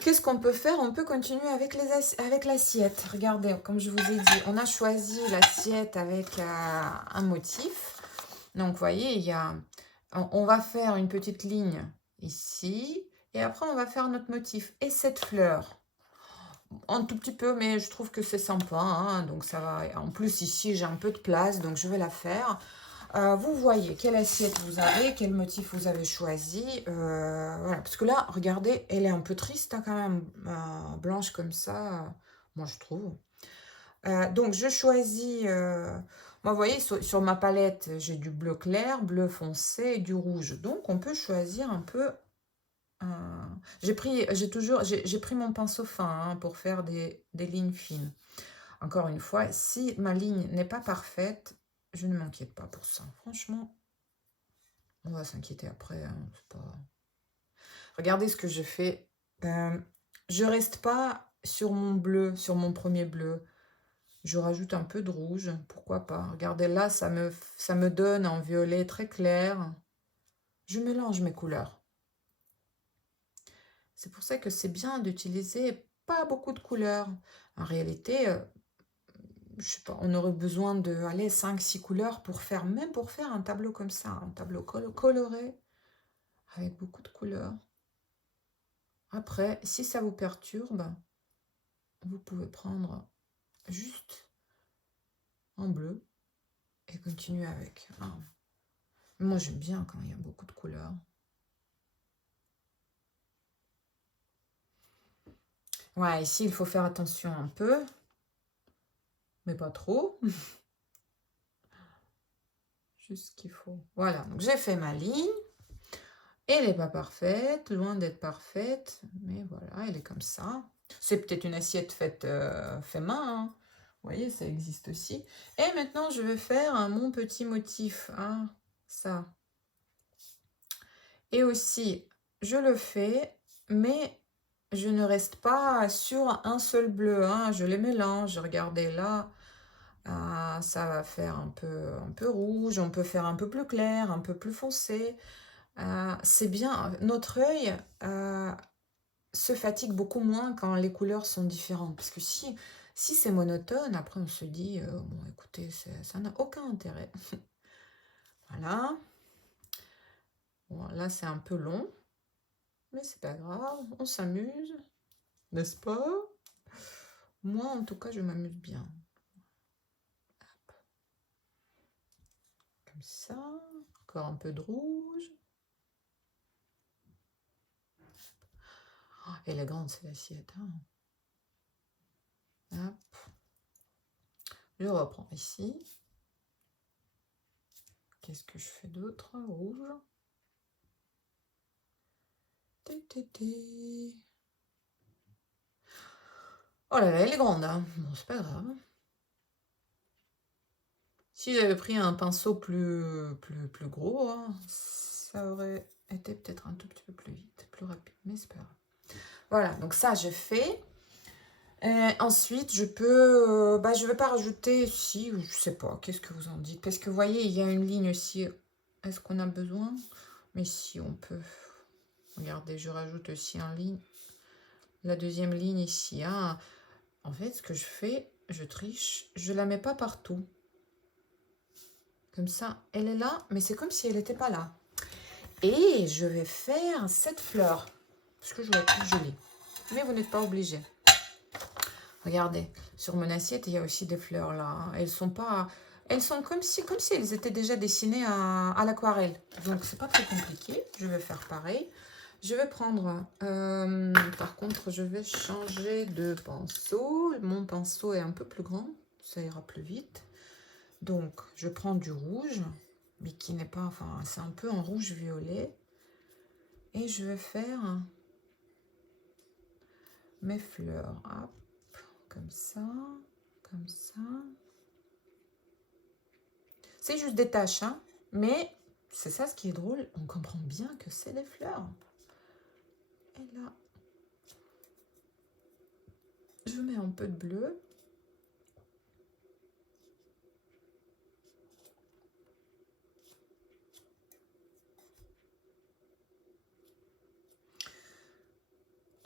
qu'est-ce qu'on peut faire? On peut continuer avec l'assiette. Regardez, comme je vous ai dit, on a choisi l'assiette avec un motif. Donc, vous voyez, on va faire une petite ligne ici. Et après, on va faire notre motif. Et cette fleur, un tout petit peu, mais je trouve que c'est sympa. Hein, donc, ça va. En plus, ici, j'ai un peu de place, donc je vais la faire. Vous voyez quelle assiette vous avez, quel motif vous avez choisi. Voilà, parce que là, regardez, elle est un peu triste hein, quand même, blanche comme ça, moi je trouve. Donc je choisis, moi vous voyez, sur ma palette, j'ai du bleu clair, bleu foncé et du rouge. Donc on peut choisir un peu. J'ai pris mon pinceau fin hein, pour faire des lignes fines. Encore une fois, si ma ligne n'est pas parfaite, je ne m'inquiète pas pour ça. Franchement, on va s'inquiéter après. Hein, pas... Regardez ce que je fais. Je reste pas sur mon bleu, sur mon premier bleu. Je rajoute un peu de rouge. Pourquoi pas? Regardez là, ça me donne un violet très clair. Je mélange mes couleurs. C'est pour ça que c'est bien d'utiliser pas beaucoup de couleurs. En réalité, je sais pas, on aurait besoin de 5-6 couleurs pour faire, même pour faire un tableau comme ça, un tableau coloré avec beaucoup de couleurs. Après, si ça vous perturbe, vous pouvez prendre juste en bleu et continuer avec. Ah. Moi, j'aime bien quand il y a beaucoup de couleurs. Ouais, ici, il faut faire attention un peu, mais pas trop. Juste ce qu'il faut. Voilà, donc j'ai fait ma ligne. Elle n'est pas parfaite, loin d'être parfaite, mais voilà, elle est comme ça. C'est peut-être une assiette faite fait main, hein. Vous voyez, ça existe aussi. Et maintenant, je vais faire mon petit motif, hein, ça. Et aussi, je le fais, mais je ne reste pas sur un seul bleu, hein, je les mélange. Regardez là, ça va faire un peu rouge, on peut faire un peu plus clair, un peu plus foncé. C'est bien, notre œil se fatigue beaucoup moins quand les couleurs sont différentes. Parce que si c'est monotone, après on se dit, bon écoutez, ça n'a aucun intérêt. Voilà. Bon, là c'est un peu long, mais c'est pas grave, on s'amuse, n'est-ce pas? Moi en tout cas, je m'amuse bien. Hop. Comme ça, encore un peu de rouge. Oh, elle est grande, c'est l'assiette. Hein. Hop. Je reprends ici. Qu'est-ce que je fais d'autre? Rouge. Oh là là, elle est grande. Hein. Bon, c'est pas grave. Si j'avais pris un pinceau plus gros, hein, ça aurait été peut-être un tout petit peu plus vite, plus rapide, mais c'est pas grave. Voilà, donc ça, j'ai fait. Ensuite, je peux... je vais pas rajouter ici, je sais pas, qu'est-ce que vous en dites? Parce que vous voyez, il y a une ligne aussi. Est-ce qu'on a besoin? Mais si, on peut. Regardez, je rajoute aussi en ligne. La deuxième ligne ici. Hein. En fait, ce que je fais, je triche. Je la mets pas partout. Comme ça, elle est là, mais c'est comme si elle n'était pas là. Et je vais faire cette fleur. Parce que je la trouve jolie. Mais vous n'êtes pas obligé. Regardez, sur mon assiette, il y a aussi des fleurs là. Elles sont pas... Elles sont comme si elles étaient déjà dessinées à l'aquarelle. Donc, c'est pas très compliqué. Je vais faire pareil. Je vais prendre... par contre, je vais changer de pinceau. Mon pinceau est un peu plus grand. Ça ira plus vite. Donc, je prends du rouge. Mais qui n'est pas... Enfin, c'est un peu en rouge-violet. Et je vais faire mes fleurs. Hop. Comme ça, comme ça. C'est juste des taches, hein, mais c'est ça ce qui est drôle. On comprend bien que c'est des fleurs. Et là, je mets un peu de bleu.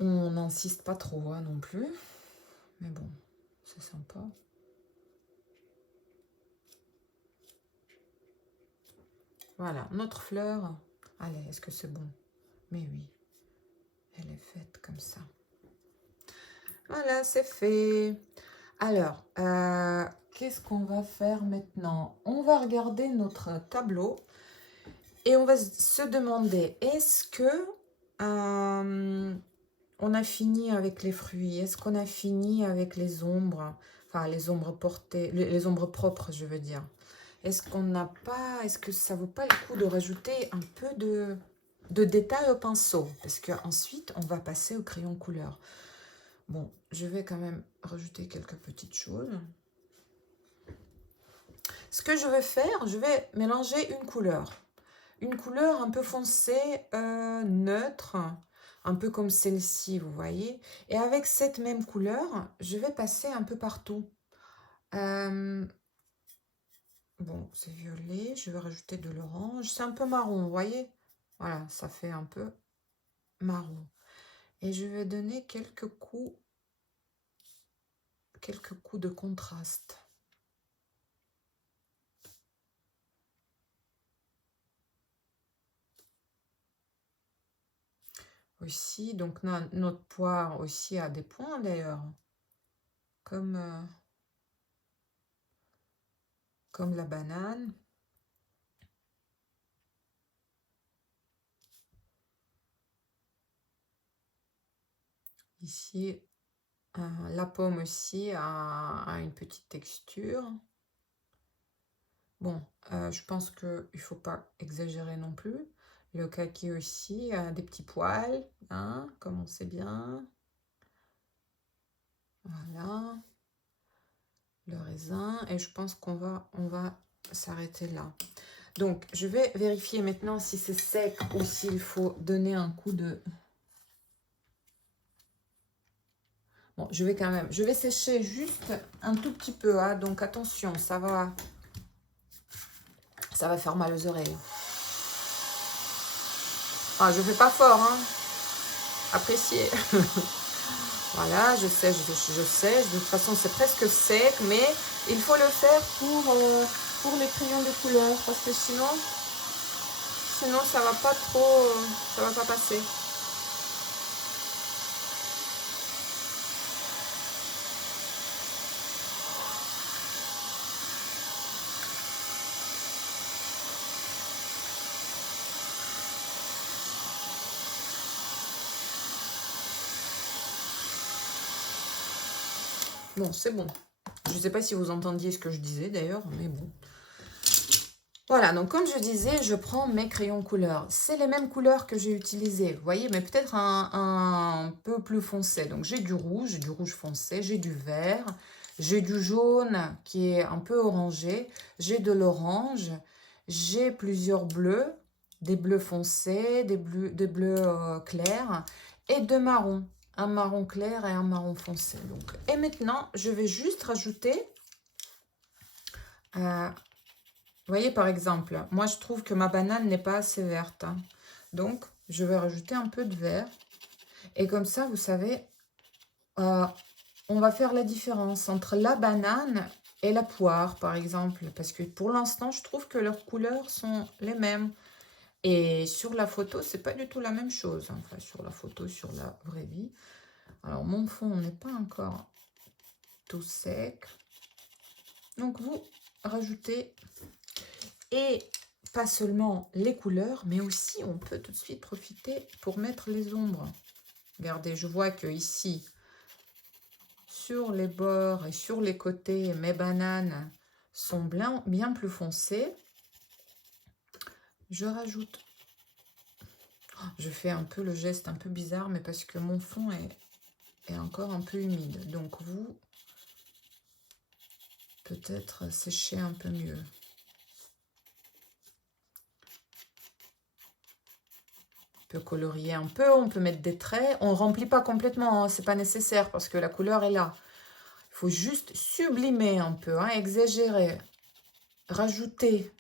On n'insiste pas trop hein, non plus. Mais bon, c'est sympa. Voilà, notre fleur. Allez, est-ce que c'est bon? Mais oui, elle est faite comme ça. Voilà, c'est fait. Alors, qu'est-ce qu'on va faire maintenant? On va regarder notre tableau et on va se demander, est-ce que on a fini avec les fruits? Est-ce qu'on a fini avec les ombres? Enfin, les ombres portées, les ombres propres, je veux dire. Est-ce qu'on n'a pas... Est-ce que ça vaut pas le coup de rajouter un peu de détail au pinceau? Parce qu'ensuite, on va passer au crayon couleur. Bon, je vais quand même rajouter quelques petites choses. Ce que je vais faire, je vais mélanger une couleur. Une couleur un peu foncée, neutre, un peu comme celle-ci, vous voyez. Et avec cette même couleur, je vais passer un peu partout. Bon, c'est violet, je vais rajouter de l'orange. C'est un peu marron, vous voyez. Voilà, ça fait un peu marron. Et je vais donner quelques coups de contraste. Aussi, donc notre poire aussi a des points d'ailleurs. Comme la banane. Ici, la pomme aussi a une petite texture. Bon, je pense qu'il ne faut pas exagérer non plus. Le kaki aussi a des petits poils, hein, comme on sait bien. Voilà. Le raisin. Et je pense qu'on va s'arrêter là. Donc, je vais vérifier maintenant si c'est sec ou s'il faut donner un coup de... Bon, je vais sécher juste un tout petit peu, hein, donc attention, ça va faire mal aux oreilles. Ah, je fais pas fort, hein. Appréciez. Voilà, je sèche, je sèche. De toute façon, c'est presque sec, mais il faut le faire pour les crayons de couleur, parce que sinon ça va pas trop, ça va pas passer. Bon, c'est bon. Je ne sais pas si vous entendiez ce que je disais d'ailleurs, mais bon. Voilà, donc comme je disais, je prends mes crayons couleurs. C'est les mêmes couleurs que j'ai utilisées, vous voyez, mais peut-être un peu plus foncé. Donc j'ai du rouge foncé, j'ai du vert, j'ai du jaune qui est un peu orangé, j'ai de l'orange, j'ai plusieurs bleus, des bleus foncés, des bleus clairs et deux marrons, un marron clair et un marron foncé. Donc, et maintenant, je vais juste rajouter... vous voyez, par exemple, moi, je trouve que ma banane n'est pas assez verte, hein. Donc, je vais rajouter un peu de vert. Et comme ça, vous savez, on va faire la différence entre la banane et la poire, par exemple. Parce que pour l'instant, je trouve que leurs couleurs sont les mêmes. Et sur la photo, c'est pas du tout la même chose. Enfin, sur la photo, sur la vraie vie. Alors, mon fond n'est pas encore tout sec. Donc, vous rajoutez... Et pas seulement les couleurs, mais aussi on peut tout de suite profiter pour mettre les ombres. Regardez, je vois que ici, sur les bords et sur les côtés, mes bananes sont bien plus foncées. Je rajoute... Je fais un peu le geste un peu bizarre, mais parce que mon fond est encore un peu humide. Donc vous, peut-être sécher un peu mieux. On peut colorier un peu, on peut mettre des traits. On ne remplit pas complètement, hein, c'est pas nécessaire parce que la couleur est là. Il faut juste sublimer un peu, hein, exagérer, rajouter,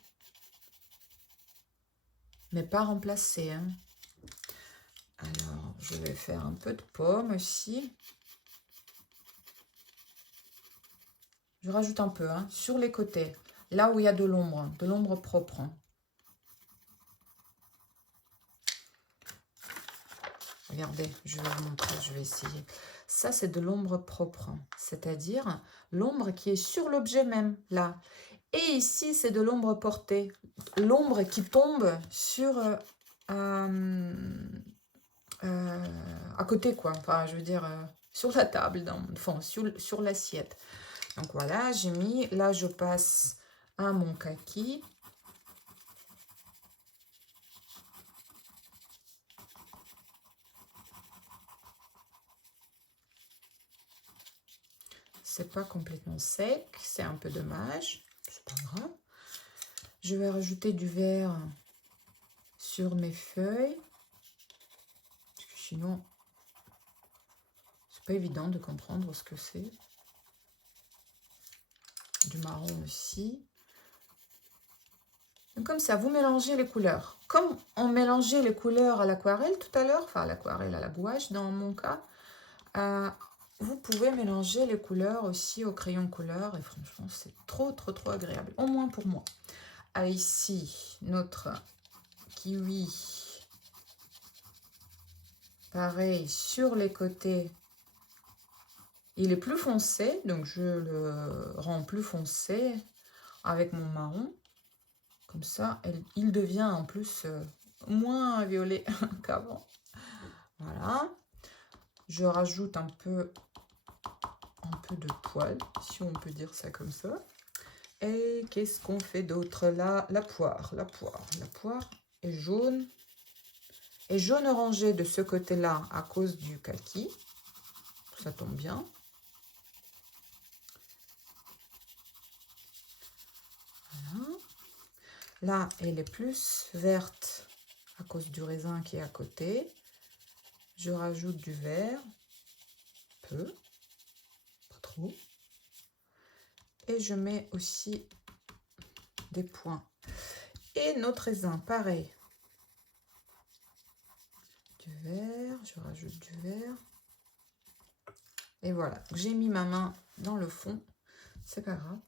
mais pas remplacer, hein. Alors, je vais faire un peu de pomme aussi. Je rajoute un peu, hein, sur les côtés, là où il y a de l'ombre propre, hein. Regardez, je vais vous montrer, je vais essayer. Ça, c'est de l'ombre propre, c'est-à-dire l'ombre qui est sur l'objet même, là. Et ici, c'est de l'ombre portée, l'ombre qui tombe sur à côté, quoi. Enfin, je veux dire, sur la table, enfin, sur l'assiette. Donc voilà, j'ai mis, là, je passe à mon kaki. C'est pas complètement sec, c'est un peu dommage, c'est pas grave. Je vais rajouter du vert sur mes feuilles, parce que sinon, c'est pas évident de comprendre ce que c'est. Du marron aussi. Donc comme ça, vous mélangez les couleurs. Comme on mélangeait les couleurs à l'aquarelle tout à l'heure, enfin à l'aquarelle, à la gouache dans mon cas, vous pouvez mélanger les couleurs aussi au crayon couleur et franchement, c'est trop agréable, au moins pour moi. Ah, ici, notre kiwi, pareil, sur les côtés, il est plus foncé, donc je le rends plus foncé avec mon marron. Comme ça, il devient en plus moins violet qu'avant. Voilà. Je rajoute un peu de poil, si on peut dire ça comme ça. Et qu'est-ce qu'on fait d'autre là? La poire est jaune. Et jaune orangé de ce côté-là à cause du kaki. Ça tombe bien. Voilà. Là, elle est plus verte à cause du raisin qui est à côté. Je rajoute du vert. Peu. Pas trop. Et je mets aussi des points. Et notre raisin, pareil. Du vert, je rajoute du vert. Et voilà, j'ai mis ma main dans le fond. C'est pas grave.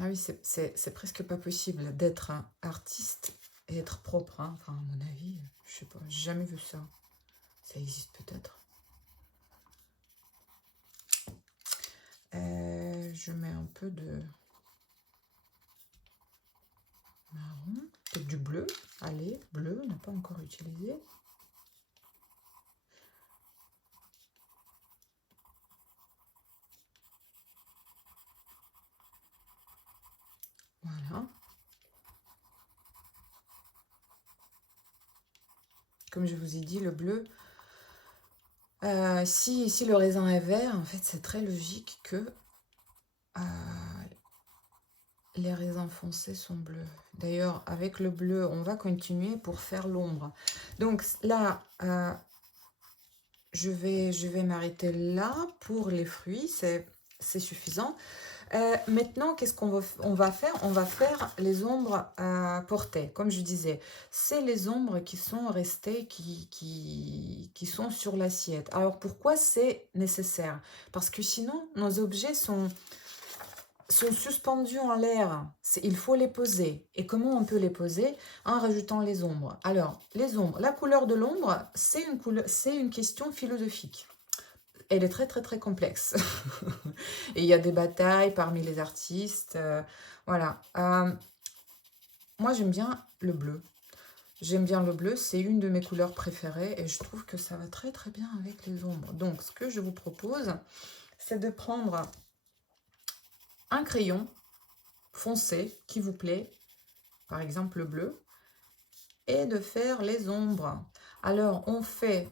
Ah oui, c'est presque pas possible d'être un artiste et être propre, hein. Enfin, à mon avis, je sais pas, j'ai jamais vu ça. Ça existe peut-être. Je mets un peu de marron, peut-être du bleu. Allez, bleu, on n'a pas encore utilisé. Comme je vous ai dit, le bleu, si le raisin est vert, en fait, c'est très logique que les raisins foncés sont bleus. D'ailleurs, avec le bleu, on va continuer pour faire l'ombre. Donc là, je vais m'arrêter là pour les fruits, c'est suffisant. Maintenant, qu'est-ce qu'on va faire? On va faire les ombres portées. Comme je disais, c'est les ombres qui sont restées, qui sont sur l'assiette. Alors, pourquoi c'est nécessaire? Parce que sinon, nos objets sont suspendus en l'air. Il faut les poser. Et comment on peut les poser? En rajoutant les ombres. Alors, les ombres, la couleur de l'ombre, c'est une question philosophique. Elle est très très très complexe. Et il y a des batailles parmi les artistes. Voilà. Moi j'aime bien le bleu. J'aime bien le bleu, c'est une de mes couleurs préférées et je trouve que ça va très très bien avec les ombres. Donc ce que je vous propose, c'est de prendre un crayon foncé qui vous plaît, par exemple le bleu, et de faire les ombres. Alors on fait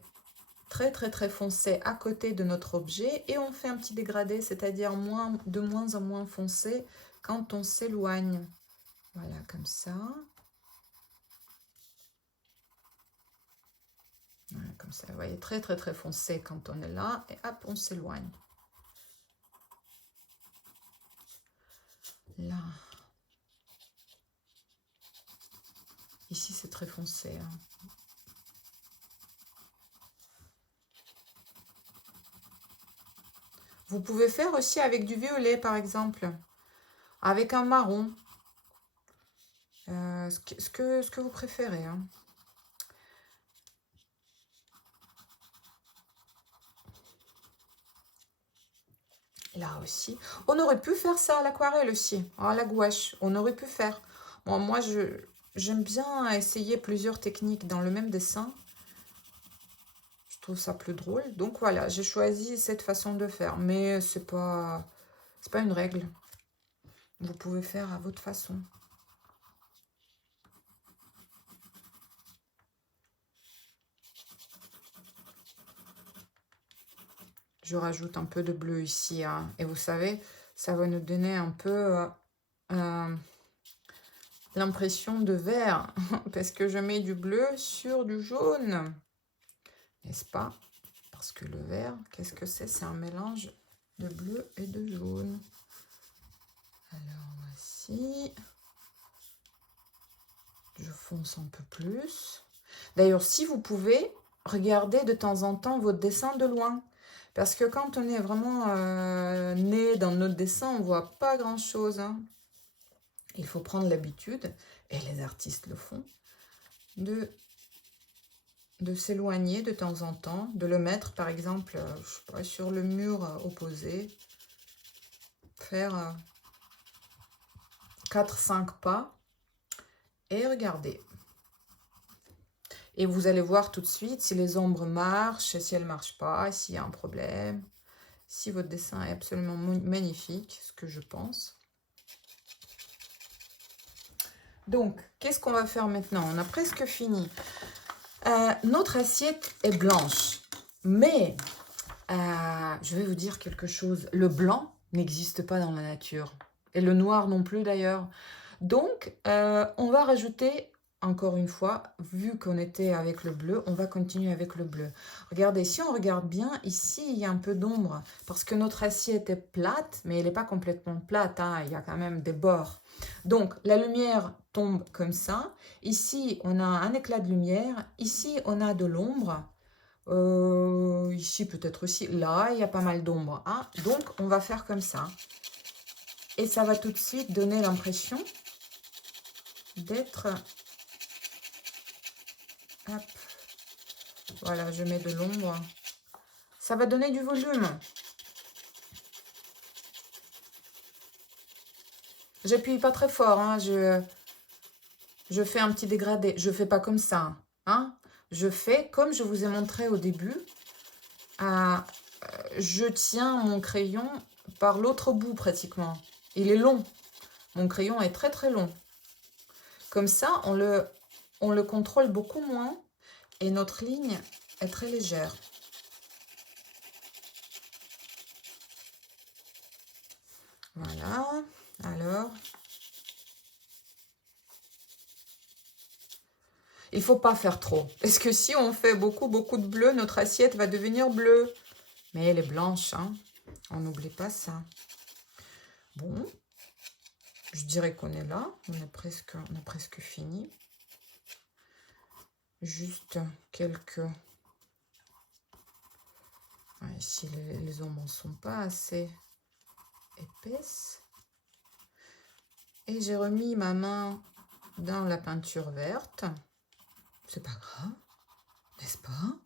très très très foncé à côté de notre objet et on fait un petit dégradé, c'est-à-dire de moins en moins foncé quand on s'éloigne. Voilà, comme ça. Voilà, comme ça, vous voyez, très très très foncé quand on est là et hop, on s'éloigne. Là. Ici, c'est très foncé. Hein. Vous pouvez faire aussi avec du violet, par exemple. Avec un marron. Ce que vous préférez. Hein. Là aussi. On aurait pu faire ça à l'aquarelle aussi. À la gouache. On aurait pu faire. Bon, moi, j'aime bien essayer plusieurs techniques dans le même dessin. Je trouve ça plus drôle. Donc voilà, j'ai choisi cette façon de faire. Mais c'est pas une règle. Vous pouvez faire à votre façon. Je rajoute un peu de bleu ici. Hein. Et vous savez, ça va nous donner un peu l'impression de vert. Parce que je mets du bleu sur du jaune. N'est-ce pas? Parce que le vert, qu'est-ce que c'est? C'est un mélange de bleu et de jaune. Alors voici. Je fonce un peu plus. D'ailleurs, si vous pouvez, regardez de temps en temps votre dessin de loin. Parce que quand on est vraiment né dans notre dessin, on ne voit pas grand-chose. Hein. Il faut prendre l'habitude, et les artistes le font, de s'éloigner de temps en temps, de le mettre par exemple je sais pas, sur le mur opposé, faire 4-5 pas et regarder. Et vous allez voir tout de suite si les ombres marchent, si elles ne marchent pas, s'il y a un problème, si votre dessin est absolument magnifique, ce que je pense. Donc, qu'est-ce qu'on va faire maintenant? On a presque fini. Notre assiette est blanche, mais je vais vous dire quelque chose. Le blanc n'existe pas dans la nature, et le noir non plus d'ailleurs. Donc, on va rajouter, encore une fois, vu qu'on était avec le bleu, on va continuer avec le bleu. Regardez, si on regarde bien, ici, il y a un peu d'ombre, parce que notre assiette est plate, mais elle n'est pas complètement plate, hein, il y a quand même des bords. Donc, la lumière tombe comme ça. Ici, on a un éclat de lumière. Ici, on a de l'ombre. Ici, peut-être aussi. Là, il y a pas mal d'ombre. Hein. Donc, on va faire comme ça. Et ça va tout de suite donner l'impression d'être... Hop. Voilà, je mets de l'ombre. Ça va donner du volume. J'appuie pas très fort, hein. Je fais un petit dégradé. Je fais pas comme ça, hein. Je fais comme je vous ai montré au début. Je tiens mon crayon par l'autre bout pratiquement. Il est long. Mon crayon est très très long. Comme ça, on le contrôle beaucoup moins. Et notre ligne est très légère. Voilà. Alors, il faut pas faire trop. Parce que si on fait beaucoup de bleu, notre assiette va devenir bleue. Mais elle est blanche, hein. On n'oublie pas ça. Bon, je dirais qu'on est là. On a presque fini. Juste quelques... Ouais, ici, les ombres ne sont pas assez épaisses. Et j'ai remis ma main dans la peinture verte. C'est pas grave, n'est-ce pas?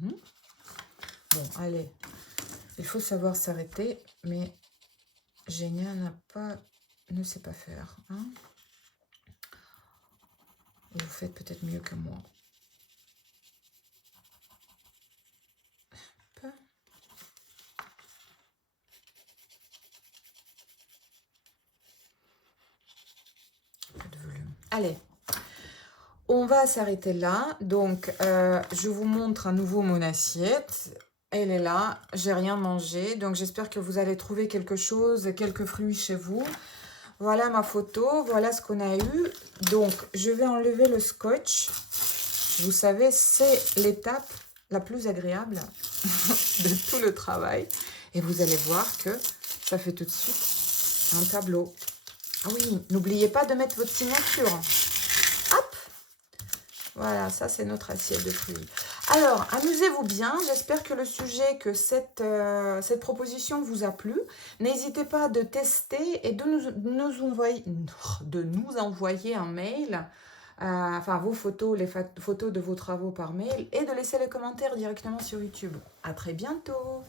Bon, allez. Il faut savoir s'arrêter, mais Génia ne sait pas faire. Hein? Vous faites peut-être mieux que moi. Allez, on va s'arrêter là. Donc, je vous montre à nouveau mon assiette. Elle est là, j'ai rien mangé. Donc, j'espère que vous allez trouver quelque chose, quelques fruits chez vous. Voilà ma photo, voilà ce qu'on a eu. Donc, je vais enlever le scotch. Vous savez, c'est l'étape la plus agréable de tout le travail. Et vous allez voir que ça fait tout de suite un tableau. Ah oui, n'oubliez pas de mettre votre signature. Hop! Voilà, ça c'est notre assiette de fruits. Alors, amusez-vous bien. J'espère que le sujet, que cette proposition vous a plu. N'hésitez pas de tester et de nous envoyer un mail. Enfin, vos photos, les photos de vos travaux par mail. Et de laisser les commentaires directement sur YouTube. À très bientôt!